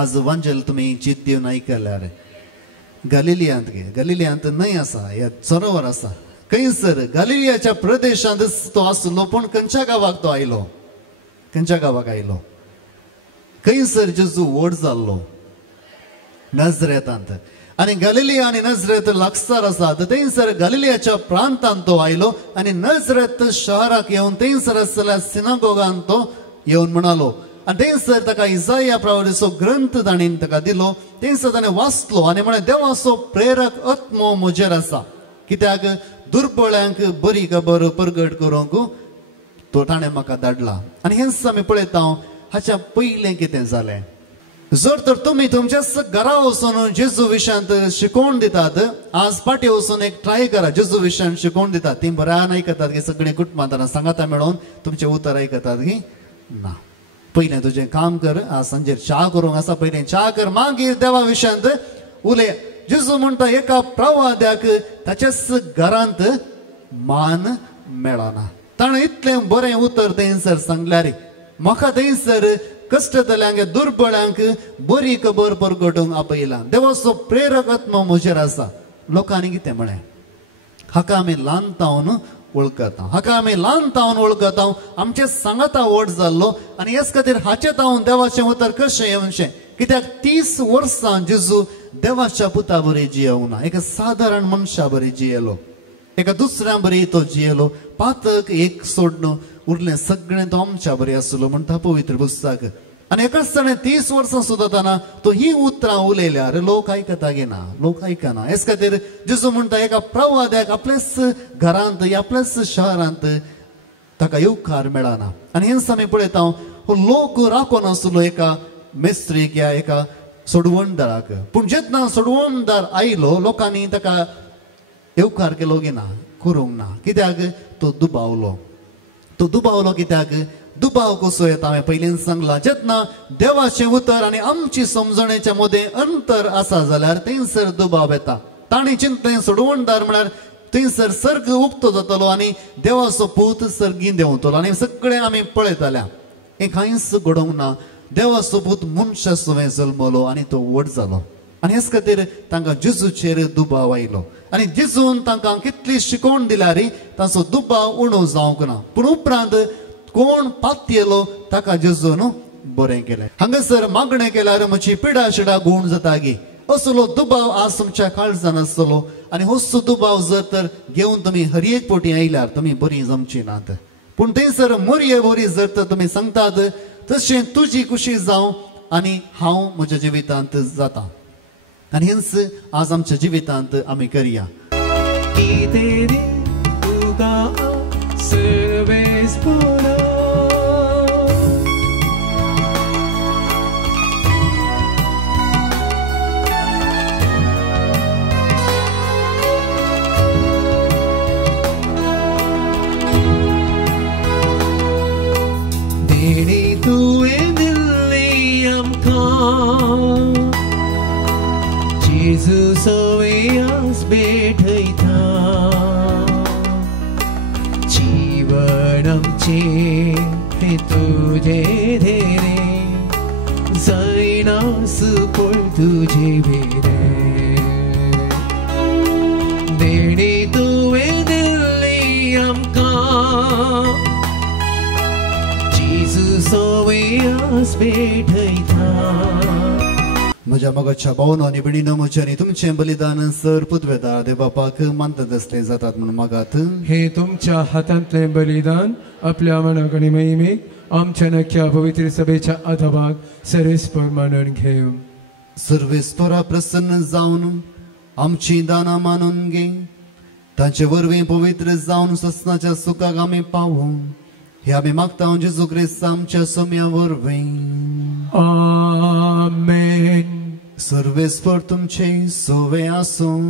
आज वांजल तुमी चित दिवन आयकल्यार गलिलियांत न्हंय आसा या सरोवर आसा खंयसर गलिलियाच्या प्रदेशांत तो आसलो पूण खंयच्या गांवाक तो आयलो खंयच्या गांवाक आयलो खंयसर जेजू व्हड जाल्लो नजरेतांत आनी गलिलिया आनी नजरेत लागसार आसात थंयसर गलिलियाच्या प्रांतांत तो आयलो आनी नजरेत शहराक येवन थंयसर आसलेल्या सिनागोगांत तो येवन म्हणालो आनी थंयसर ताका इसाया प्रवादीचो ग्रंथ ताणें ताका दिलो थंयसर ताणें वाचलो आनी म्हळें देवाचो प्रेरक आत्मो म्हजेर आसा कित्याक दुर्बळ्यांक बरी खबर प्रगट करूंक तो ताणें म्हाका धाडला आनी हेंच आमी पळयता हाच्या पयलें कितें जालें जर तर तुमी तुमच्याच घरा वचून जेजू विशयांत शिकोवन दितात आज पाटी वचून एक ट्राय करा जेजू विशयांत शिकोवन दितात ती बऱ्यान आयकतात की सगळीं कुटुंबांत सांगाता मेळोवन तुमचें उतर आयकतात की ना पयलें तुजें काम कर आज सांजेर च्या करूंक आसा पयलें च्या कर मागीर देवा विशयांत उलय जेजू म्हणटा एका प्रवाद्याक ताच्याच घरांत मान मेळना ताणें इतलें बरें उतर थंयसर सांगल्यार म्हाका थंयसर कश्ट जाल्यांक दुर्बळांक बरी खबर परगटूंक आपयला देवाचो प्रेरक आत्मो म्हजेर आसा लोकांनी कितें म्हळें हाका आमी ल्हान तावन वळखता हाका आमी ल्हान तावन वळखता आमचे सांगाता व्हड जाल्लो आनी हेच खातीर हाचे तावन देवाचें उतर कशें येवचें कित्याक 30 वर्सां जेजू देवाच्या पुता बरी जियेवना एका सादारण मनशा बरी जियेलो एका दुसऱ्या बरी तो जियेलो पातक एक सोडणं उरलें सगळें तो आमच्या बरें आसलो म्हणटा पवित्र पुस्तक आनी एकाच ताणें 30 वर्सां सुद्दां ताना तो ही उतरां उलयल्यार लोक आयकता घेना लोक आयकना हेच खातीर जेजू म्हणटा एका प्रवाद्याक आपल्याच घरांत आपल्याच शहरांत ताका येवकार मेळना आनी हेंच आमी पळयता हो लोक राखून आसलो एका मेस्त्रीक या एका सोडवणदाराक पूण जेन्ना सोडवणदार आयलो लोकांनी ताका येवकार केलो घेना करूंक ना कित्याक तो दुबावलो कित्याक दुबाव कसो येता हांवें पयलीं सांगलां जेन्ना देवाचें उतर आनी आमची समजणेच्या मदें अंतर आसा जाल्यार थंयसर दुबाव येता ताणी चिंतलें सोडवणदार म्हळ्यार थंयसर सर्ग उक्तो जातलो आनी देवाचो पूत सर्गीन देंवतलो आनी सगळें आमी पळयताल्या हें कांयच घडोवंक ना देवाचो पूत मनशा सुवें जल्मलो आनी तो व्हड जालो आनी हेच खातीर तांकां जेजूचेर दुबाव आयलो आनी जेजून तांकां कितली शिकोवण दिल्यार ताचो दुबाव उणो जावंक ना पूण उपरांत कोण पातयेलो ताका जेजून बरें केलें हांगासर मागणें केल्यार म्हजी पिडा शिडा गुण जाता गे असलो दुबाव आज तुमच्या काळजान आसतलो आनी होसो दुबाव जर तर घेवन तुमी हर एक फावटी आयल्यार तुमी बरीं जमची नात पूण थंयसर मोरये बरी जर तर तुमी सांगतात तशें तुजी खुशी जावं आनी हांव म्हज्या जिवितांत जाता आनी हेंच आज आमच्या जिवितांत आमी करया Jesus ovejas भेटैता जीवनाचे हे तुझे धेरे जायना सुपळ तुझे भेरे देणे तुवें दिल्ली आमकां Jesus ovejas भेटैता म्हज्या मोगाच्या भावनो आनी भयणीनो म्हज्यानी तुमचें बलिदान सर पुतवेदार देव बापाक मानतात असलें जातात म्हणून मागात हे तुमच्या हातांतलें बलिदान आपल्या मनाक आनी महिमेक आमच्या नख्या पवित्र सभेच्या अधभाग सर्वेस्पर मानून घेव सर्वेस्परा प्रसन्न जावन आमची दाना मानून घे तांचे वरवीं पवित्र जावन ससनाच्या सुखाक आमी पावूं हे आमी मागता जेजू क्रिस्त आमच्या सोम्या वरवीं आमेन सर्वेस्पर तुमचे सोवे आसूं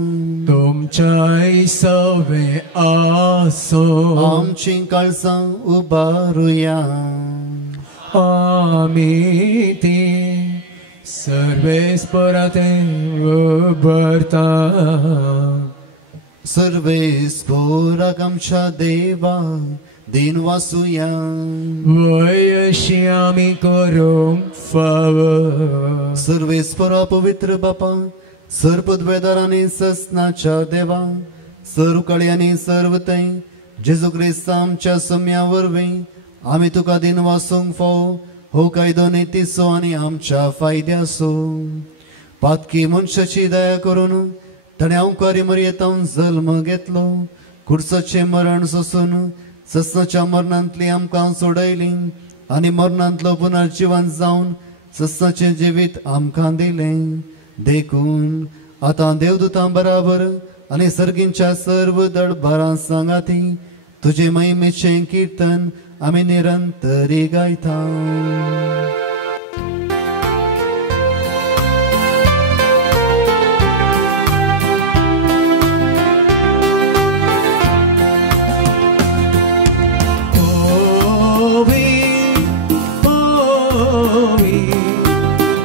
तुमच्याय सोवे आसूं आमची काळजां उबारुया आमी ती सर्वेस्पराते उबारता सर्वेस्पराक आमच्या देवा दिन वासुया वयशी आमी करूंक फाव सर्वेस्परा पवित्र बापा सर्पद्वेदार आनी ससनाच्या देवा सर्वकाळी आनी सर्वतय जेजू क्रिस्त आमच्या सोम्या वरवीं आमी तुका दिन वासूंक फाव हो कायदो नितीचो आनी आमच्या फायद्याचो पातकी मनशाची दया करून ताणें अवकारी मर्यादांत जल्म घेतलो खुर्साचें मरण सोसून ससनाच्या मरणांतली आमकां सोडयली आनी मरणांतलो पुनर्जीवन जावन ससनाचें जिवीत आमकां दिलें देखून आतां देवदूतां बराबर आनी सर्गींच्या सर्व दळबारां सांगाती तुजे महिमेचें कीर्तन आमी निरंतरी गायता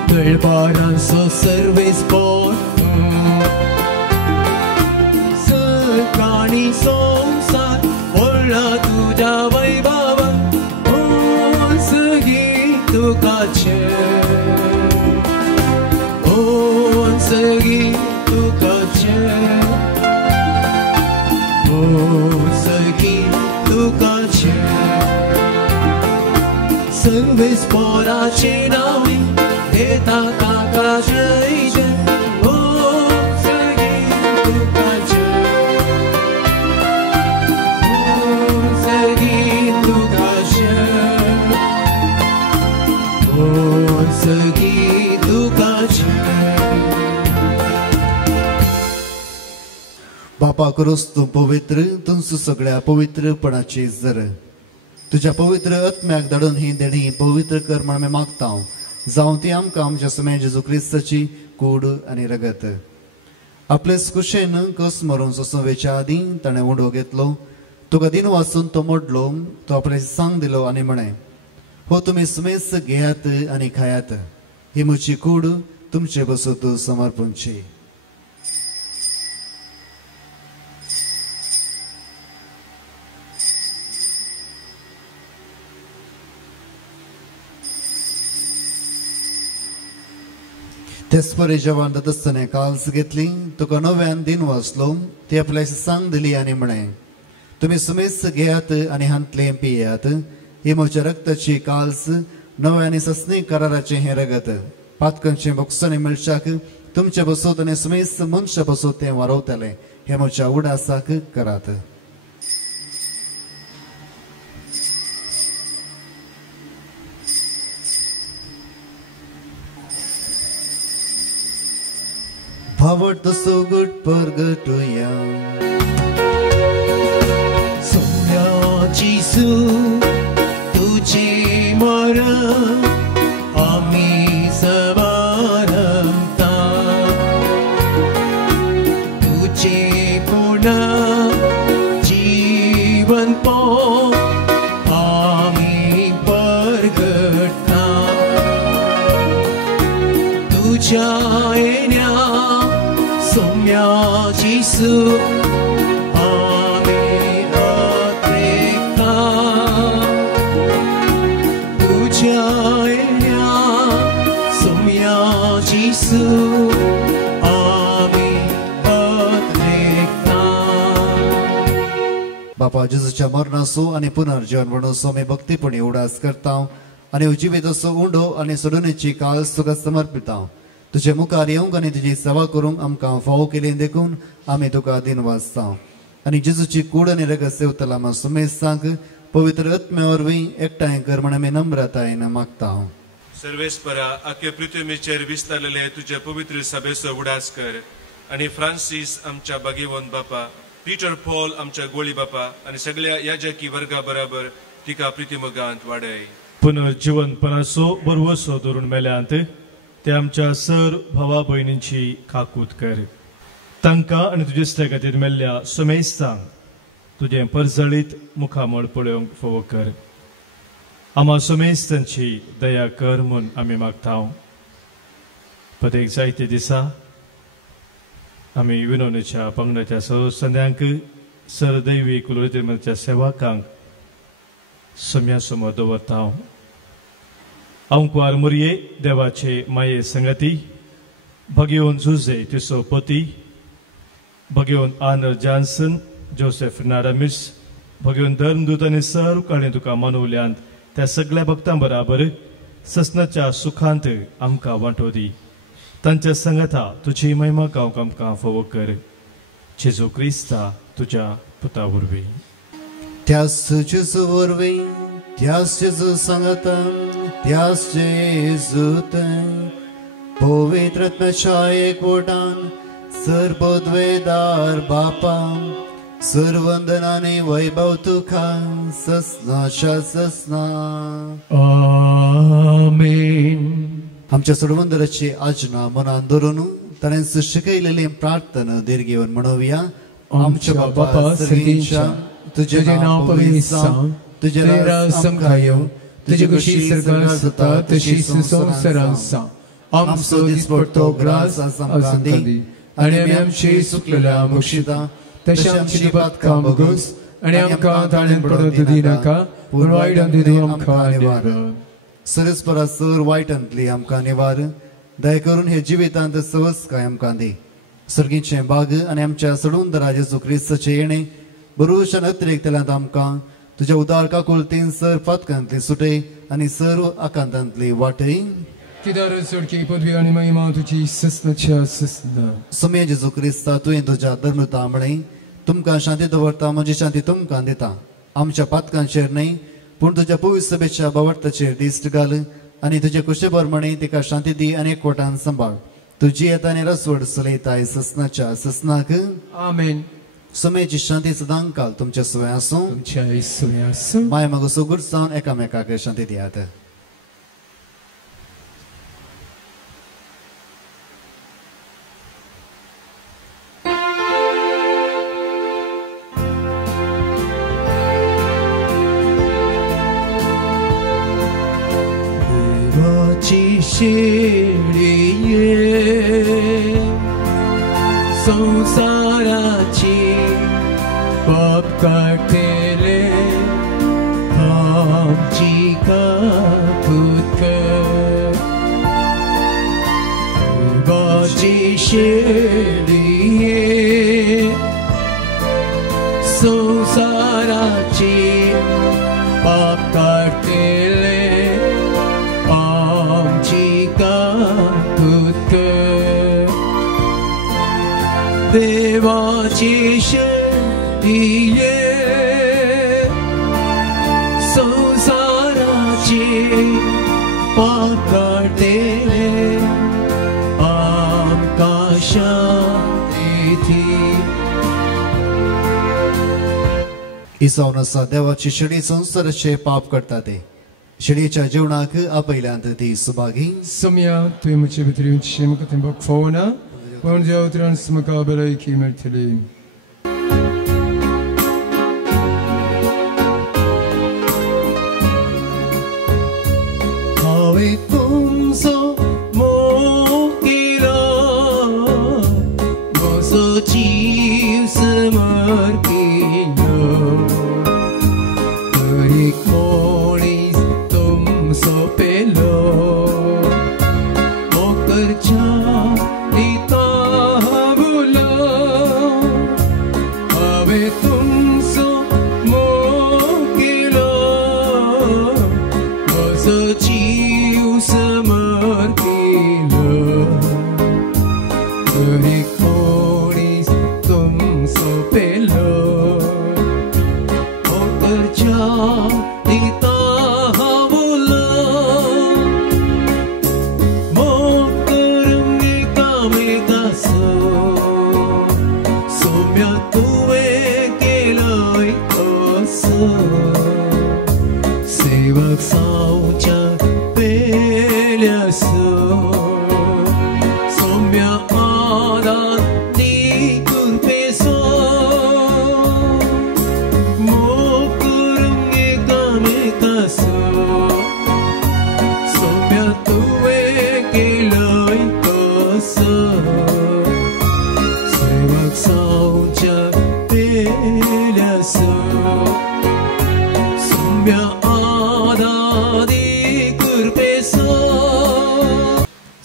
दळबारांचो सर्वेस्पर सकाळी संसार व्हडला तुज्या वैभवान ओ सगळी तुकाचे ओ सगळी तुकाचे ओ सगळी तुकाचे सर्वेस्पराचे नावे देता ताका जय जय ओ सगळी तुकाचे बापा करोस तूं पवित्र तुमचो सगळ्या पवित्रपणाची जर तुझ्या पवित्र आत्म्याक धाडून ही देणी पवित्र कर म्हण आमी मागता जावं ती आमकां आमच्या समय जेजू क्रिस्ताची कूड आनी रगत आपलेच कुशेन कस मरून सोसोवेच्या आदी ताणें उडो घेतलो तुका दिन वाचून तो मोडलो तो आपले सांग दिलो आनी म्हणे हो तुमी सुमेस घेयात आनी खायात ही म्हजी कूड तुमचे बसत समर्पणची तेसपरे जेवण दस्तने काल्स घेतली तुका नव्यान दिन वाचलो ती आपल्या सांग दिली आनी म्हणे तुम्ही सुमेस घेयात आनी हांतले पियेयात ही म्हज्या रक्ताची काल्स नव्या आनी सस्नी कराराचे हे रगत पातकांचे बक्षांनी मिळशाक तुमचे बसोत आनी सुमेस मनशा बसोत ते वारवतले हे म्हज्या उडासाक करात भावट सोगट परगटुया सोन्याची सूट तुझी मरण आम्ही समारंभता तुझे पुन्हा जीवन पो आम्ही परगटता तुझ्या येण्या सोम्याची सूट आम्ही अत्रेकता तुझ्या येण्या सोम्याची सूट आम्ही अत्रेकता बापा जेजूच्या मरणाचो आनी पुनर्जीवन म्हणून मी भक्तीपणी उडास करता आनी जिविताचो उंडो आनी सोडुणेची काल्स तुका समर्पिता तुझे मुखार येवंक आनी तुजी सेवा करूंक आमकां फावो केली देखून आमी तुका दिन वाचता आनी जेजूची कूड आनी रगत सेवतला आमी सुमेसाक पवित्र आत्म्या वरवीं एकठांय कर म्हण आमी नम्रतायेन मागता सर्वेस्परा आख्या पृथ्वीचेर विस्तारलेले तुझे पवित्र सभेचो उडास कर आनी फ्रांसीस आमच्या बागेवन बापा पीटर पॉल आमच्या गोळी बापा आनी सगळ्या याजकी वर्गा बराबर तिका प्रितीमगांत वाडय पुनर्जीवनपणाचो बरवसो धरून मेल्यांत ते आमच्या सर भावा भयणींची काकूत कर तांकां आनी तुजे खातीर मेल्ल्या सुमेस्तांक तुजें परजळीत मुखामळ पळोवंक फोव कर आमा सुमेस्तांची दया कर म्हूण आमी मागता प्रत्येक जायते दिसा आमी विनोदीच्या पंगडाच्या सदस्यांक सर दैवी कुलवैद्य सेवकांक सम्या समोर दवरता अंकुआर मुरये देवाचे माये संगती भगियोन झुजे तिसो पती भगियोन आनर जॉन्सन जोसेफ नारामिस भगियोन धर्मदूत आनी सर्व काळी तुका मनवल्यांत त्या सगळ्या भक्तां बराबर ससनाच्या सुखांत आमकां वांटो दी तांच्या संगता तुजी महिमा गावंक आमकां फोव कर जेजू क्रिस्ता तुज्या पुता वरवीं त्यास जेजू वरवीं त्यास जेजू सांगता त्यास जेजूत पवित्र आत्म्याच्या एकवटान सर्वोद्वेदार बापा सर्वंदनाने वैभव तुका ससनाच्या ससना आमेन आमच्या सर्वंदराची आजना मनान धरून ताणें शिकयलेली प्रार्थना दीर घेवन म्हणुया आमच्या बापा सर्गीच्या तुझे नाव पवित्र जावं तुझे राज समखायो तुझी कशी सरकार जाता तशी संवसारांत जावं आमचो दिसपडटो ग्रास आमकां दी आनी आमी आमची चुकलेल्या बक्षिता तशें आमची पातकां बगूस आनी आमकां ताळेन पडत दिनाका पूण वायटांतली आमकां निवार सरस्परा सर वायटांतली आमकां निवार दया करून हे जिवितांत सवस काय आमकां दी सर्गीचे बाग आनी आमच्या सडूंदरा जेजू क्रिस्ताचे येणे बरोवशान अतिरेकतल्यांत आमकां तुज्या उदार काकुळतीन सर पातकांतली सुटय आनी सर्व आकांतांतली वाटय किदार सोडकी पदवी आनी महिमा तुजी ससनाच्या ससना समय जेजू क्रिस्ता तुवें तुज्या धर्मता म्हणे तुमकां शांती दवरता म्हजी शांती तुमकां दिता आमच्या पातकांचेर न्हय पूण तुज्या पवित्र सभेच्या बावरताचेर दिश्ट घाल आनी तुजे कुशे प्रमाणे तिका शांती दी आनी एकवटान सांबाळ तुजी येता आनी रसवड चलयताय ससनाच्या ससनाक आमेन सुमेची शांती सदां काल तुमच्या सोय आसूं तुमच्या इसोय आसूं माय मागो सुगूर जावन एकामेकाक शांती दियात शिडीये संसाराची पाप काटेले आमची कापूत कर देवाची शिडीये संसाराची पाप काटेले देवाची शक्तीये संसाराची पाकाटेले आमकां शांती ईसावन आसा देवाची शिडी संसाराचे पाप करता ते शिडीच्या जीवनाक आपयल्यांत ती Subhagi Somja, tu imacie wytryjąc się, tym bok fauna, bądź trans makabele i kimertili. Hawe kumso mokila, moso chiv samarkino, karik molis tum so pelo.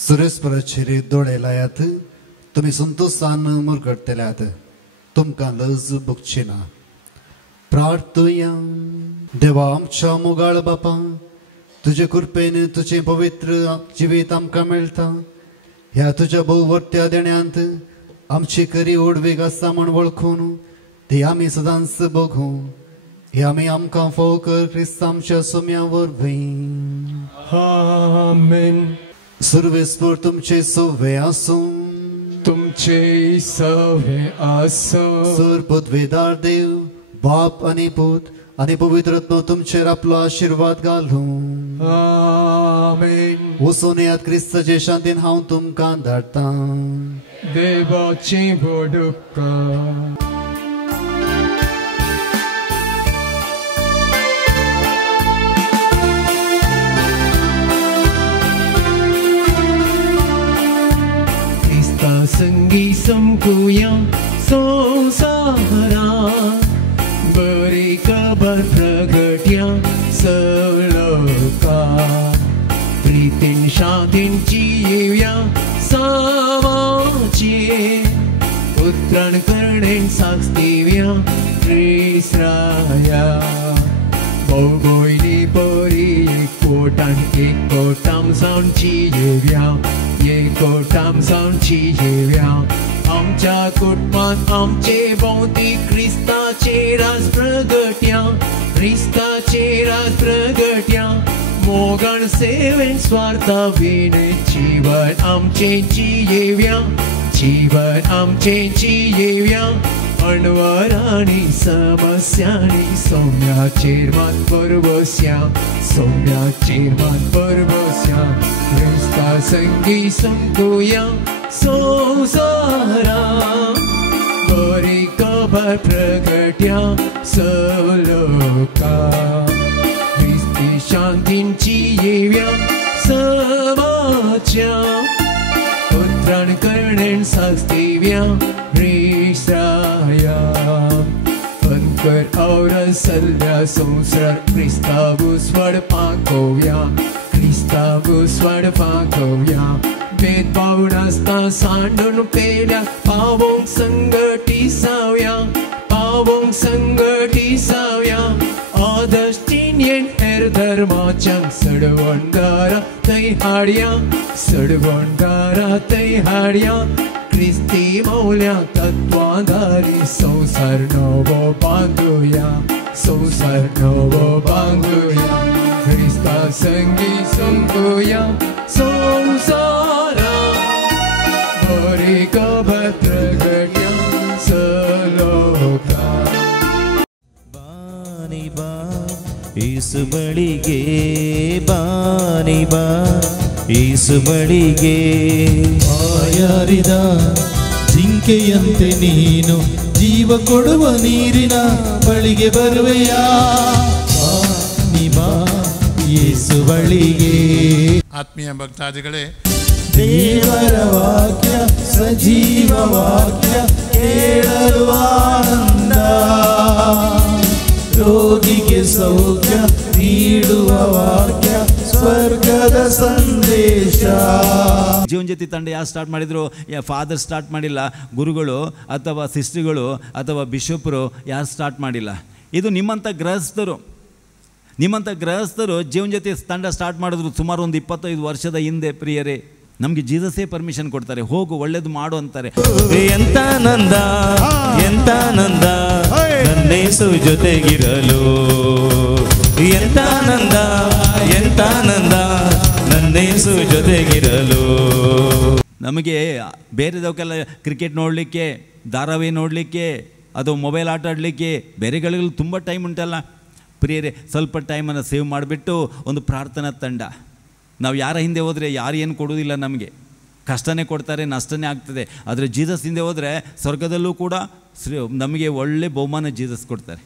सुरेस्परचेरे दोळे लायात तुम्ही संतोषान मुरगडतल्यात तुमकां लज भोगची ना प्रार्थया देवा आमच्या मोगाळ बापा तुझे कृपेन तुझे पवित्र जिवीत आमकां मेळटा ह्या तुझ्या भोववर्त्या देण्यांत आमची खरी ओडवेग आसा म्हण वळखून ती आमी सदांच भोगू हे आमी आमकां फोव कर क्रिस्त आमच्या सोम्या वरवीं आमेन. सर्वेस्पर तुमचे सवे आसूं तुमचे सवे आसूं सर पदवेदार देव बाप आनी पूत आनी पवित्र आत्मा तुमचेर आपलो आशीर्वाद घालूं आमेन. वचून येयात क्रिस्ताचे शांतीन हांव तुमकां धाडटां देवाची बोडुका संगी समकुया संसारा बरी खबर प्रगट्या सलोका प्रीतीन शांतीन जिया सामाचे उतरण करणेन साक्ष दिव्या त्रिसराया भोगोयली परी एककोटान एककोटाम जावन जियेव्या एककोटाम जावन जियेव्या आमच्या कुटुंबांत आमचे भोवती क्रिस्ताचे राज प्रगट्या क्रिस्ताचे राज प्रगट्या मोगण सेवेन स्वार्था विणे जीवन आमचे जियेव्या जीवन आमचे जियेव्या अणवर दुखांनी समस्यांनी सौम्याचेर मात परवस्या सौम्याचेर मात परवस्या क्रिस्ता संगी संकुया संसारा बरी खबर प्रगट्या सलोका क्रिस्ती शांतींची येव्या समाच्या पुत्रान कर्णेन सास्तिव्या रिसाया पंकर और सल्ल्या संसार क्रिस्तावु स्वड पाकोव्या क्रिस्तावु स्वड पाकोव्या भेदभाव नासता सांडून पेल्या पावोंक संगटी साव्या पावोंक संगटी साव्या आदर्शटीन हेर धर्माच्या सडवंडारा थंय हाडया सडवंडारा थंय हाडया क्रिस्ती मौल्या तत्वाधारी संसार नवो बांधूया संसार नवो बांधूया क्रिस्ता संगी संकुया संसारा बरी खबर प्रगट्या सलोका ಬಾನಿ ಬಾ ಯೇಸು ಬಳಿಗೆ ಬಾನಿ ಬಾ ಯೇಸು ಬಳಿಗೆ ಬಾಯಾರಿದ ಜಿಂಕೆಯಂತೆ ನೀನು ಜೀವ ಕೊಡುವ ನೀರಿನ ಬಳಿಗೆ ಬರುವೆಯಾ ಬಾನಿ ಬಾ ಯೇಸು ಬಳಿಗೆ ಆತ್ಮೀಯ ಭಕ್ತಾದಿಗಳೇ ದೇವರ ವಾಕ್ಯ ಸಜೀವ ವಾಕ್ಯ ಕೇಳಲು ಆನಂದ ರೋಗಿಗೆ ಸೌಖ್ಯ ನೀಡುವ ವಾಕ್ಯ ಸ್ವರ್ಗದ ಸಂದೇಶ. ಜೀವನ ಜ್ಯೋತಿ ತಂಡ ಯಾರು ಸ್ಟಾರ್ಟ್ ಮಾಡಿದ್ರು? ಫಾದರ್ ಸ್ಟಾರ್ಟ್ ಮಾಡಿಲ್ಲ, ಗುರುಗಳು ಅಥವಾ ಸಿಸ್ಟರ್ಗಳು ಅಥವಾ ಬಿಷಪ್ರು ಯಾರು ಸ್ಟಾರ್ಟ್ ಮಾಡಿಲ್ಲ. ಇದು ನಿಮ್ಮಂಥ ಗೃಹಸ್ಥರು ಜೀವನ ಜ್ಯೋತಿ ತಂಡ ಸ್ಟಾರ್ಟ್ ಮಾಡಿದ್ರು ಸುಮಾರು ಒಂದು 25 ವರ್ಷದ ಹಿಂದೆ. ಪ್ರಿಯರೇ, ನಮಗೆ ಜೀಸಸೇ ಪರ್ಮಿಷನ್ ಕೊಡ್ತಾರೆ, ಹೋಗು ಒಳ್ಳೇದು ಮಾಡು ಅಂತಾರೆ. ಎಂತ ನಂದ ನನ್ನೇಸು ಜೊತೆಗಿರಲು, ಎಂತ ನಂದ ನನ್ನೇಸು ಜೊತೆಗಿರಲು. ನಮಗೆ ಬೇರೆದವಕ್ಕೆಲ್ಲ ಕ್ರಿಕೆಟ್ ನೋಡಲಿಕ್ಕೆ, ಧಾರಾವಾಹಿ ನೋಡಲಿಕ್ಕೆ, ಅದು ಮೊಬೈಲ್ ಆಟ ಆಡಲಿಕ್ಕೆ ಬೇರೆಗಳಿಗೂ ತುಂಬ ಟೈಮ್ ಉಂಟಲ್ಲ. ಪ್ರಿಯರೇ, ಸ್ವಲ್ಪ ಟೈಮನ್ನು ಸೇವ್ ಮಾಡಿಬಿಟ್ಟು ಒಂದು ಪ್ರಾರ್ಥನಾ ತಂಡ. ನಾವು ಯಾರ ಹಿಂದೆ ಹೋದರೆ ಯಾರು ಏನು ಕೊಡೋದಿಲ್ಲ, ನಮಗೆ ಕಷ್ಟನೇ ಕೊಡ್ತಾರೆ, ನಷ್ಟನೇ ಆಗ್ತದೆ. ಆದರೆ ಜೀಸಸ್ ಹಿಂದೆ ಹೋದರೆ ಸ್ವರ್ಗದಲ್ಲೂ ಕೂಡ ನಮಗೆ ಒಳ್ಳೆ ಬಹುಮಾನ ಜೀಸಸ್ ಕೊಡ್ತಾರೆ.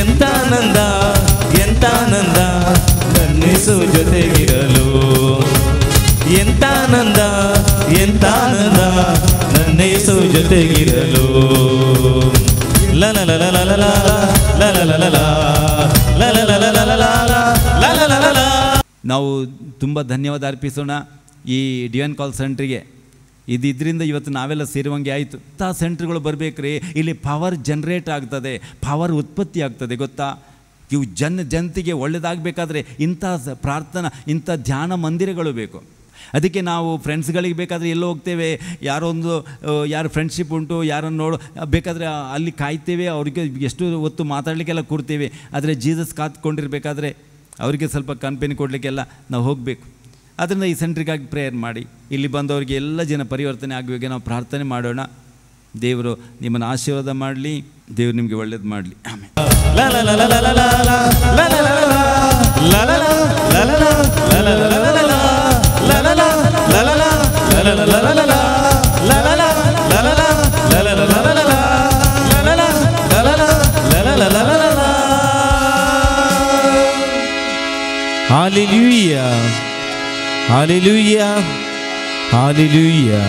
ಎಂತ ಆನಂದ ನನ್ನೇಸು ಜೊತೆಗಿರಲು, ಎಂತ ಆನಂದ ನನ್ನೇಸು ಜೊತೆಗಿರಲು. ನಾವು ತುಂಬ ಧನ್ಯವಾದ ಅರ್ಪಿಸೋಣ ಈ ಡಿವೈನ್ ಕಾಲ್ ಸೆಂಟ್ರಿಗೆ. ಇದರಿಂದ ಇವತ್ತು ನಾವೆಲ್ಲ ಸೇರುವಂಗೆ ಆಯಿತು. ಇಂಥ ಸೆಂಟ್ರ್ಗಳು ಬರಬೇಕ್ರಿ, ಇಲ್ಲಿ ಪವರ್ ಜನ್ರೇಟ್ ಆಗ್ತದೆ, ಪವರ್ ಉತ್ಪತ್ತಿ ಆಗ್ತದೆ. ಗೊತ್ತಾ, ಇವು ಜನತೆಗೆ ಒಳ್ಳೆಯದಾಗಬೇಕಾದ್ರೆ ಇಂಥ ಪ್ರಾರ್ಥನಾ, ಇಂಥ ಧ್ಯಾನ ಮಂದಿರಗಳು ಬೇಕು. ಅದಕ್ಕೆ ನಾವು ಫ್ರೆಂಡ್ಸ್ಗಳಿಗೆ ಬೇಕಾದರೆ ಎಲ್ಲೋ ಹೋಗ್ತೇವೆ, ಯಾರು ಫ್ರೆಂಡ್ಶಿಪ್ ಉಂಟು ಯಾರನ್ನು ಬೇಕಾದರೆ ಅಲ್ಲಿ ಕಾಯ್ತೇವೆ, ಅವ್ರಿಗೆ ಎಷ್ಟು ಹೊತ್ತು ಮಾತಾಡಲಿಕ್ಕೆಲ್ಲ ಕೂರ್ತೀವಿ. ಆದರೆ ಜೀಸಸ್ ಕಾತ್ಕೊಂಡಿರ್ಬೇಕಾದ್ರೆ ಅವರಿಗೆ ಸ್ವಲ್ಪ ಕಂಪನಿ ಕೊಡಲಿಕ್ಕೆಲ್ಲ ನಾವು ಹೋಗಬೇಕು. ಅದರಿಂದ ಈ ಸೆಂಟ್ರಿಗಾಗಿ ಪ್ರೇಯರ್ ಮಾಡಿ, ಇಲ್ಲಿ ಬಂದವರಿಗೆ ಎಲ್ಲ ಜನ ಪರಿವರ್ತನೆ ಆಗುವಾಗ ನಾವು ಪ್ರಾರ್ಥನೆ ಮಾಡೋಣ. ದೇವರು ನಿಮ್ಮನ್ನು ಆಶೀರ್ವಾದ ಮಾಡಲಿ, ದೇವರು ನಿಮಗೆ ಒಳ್ಳೇದು ಮಾಡಲಿ. ಆಮೇಲೆ Hallelujah, hallelujah, hallelujah.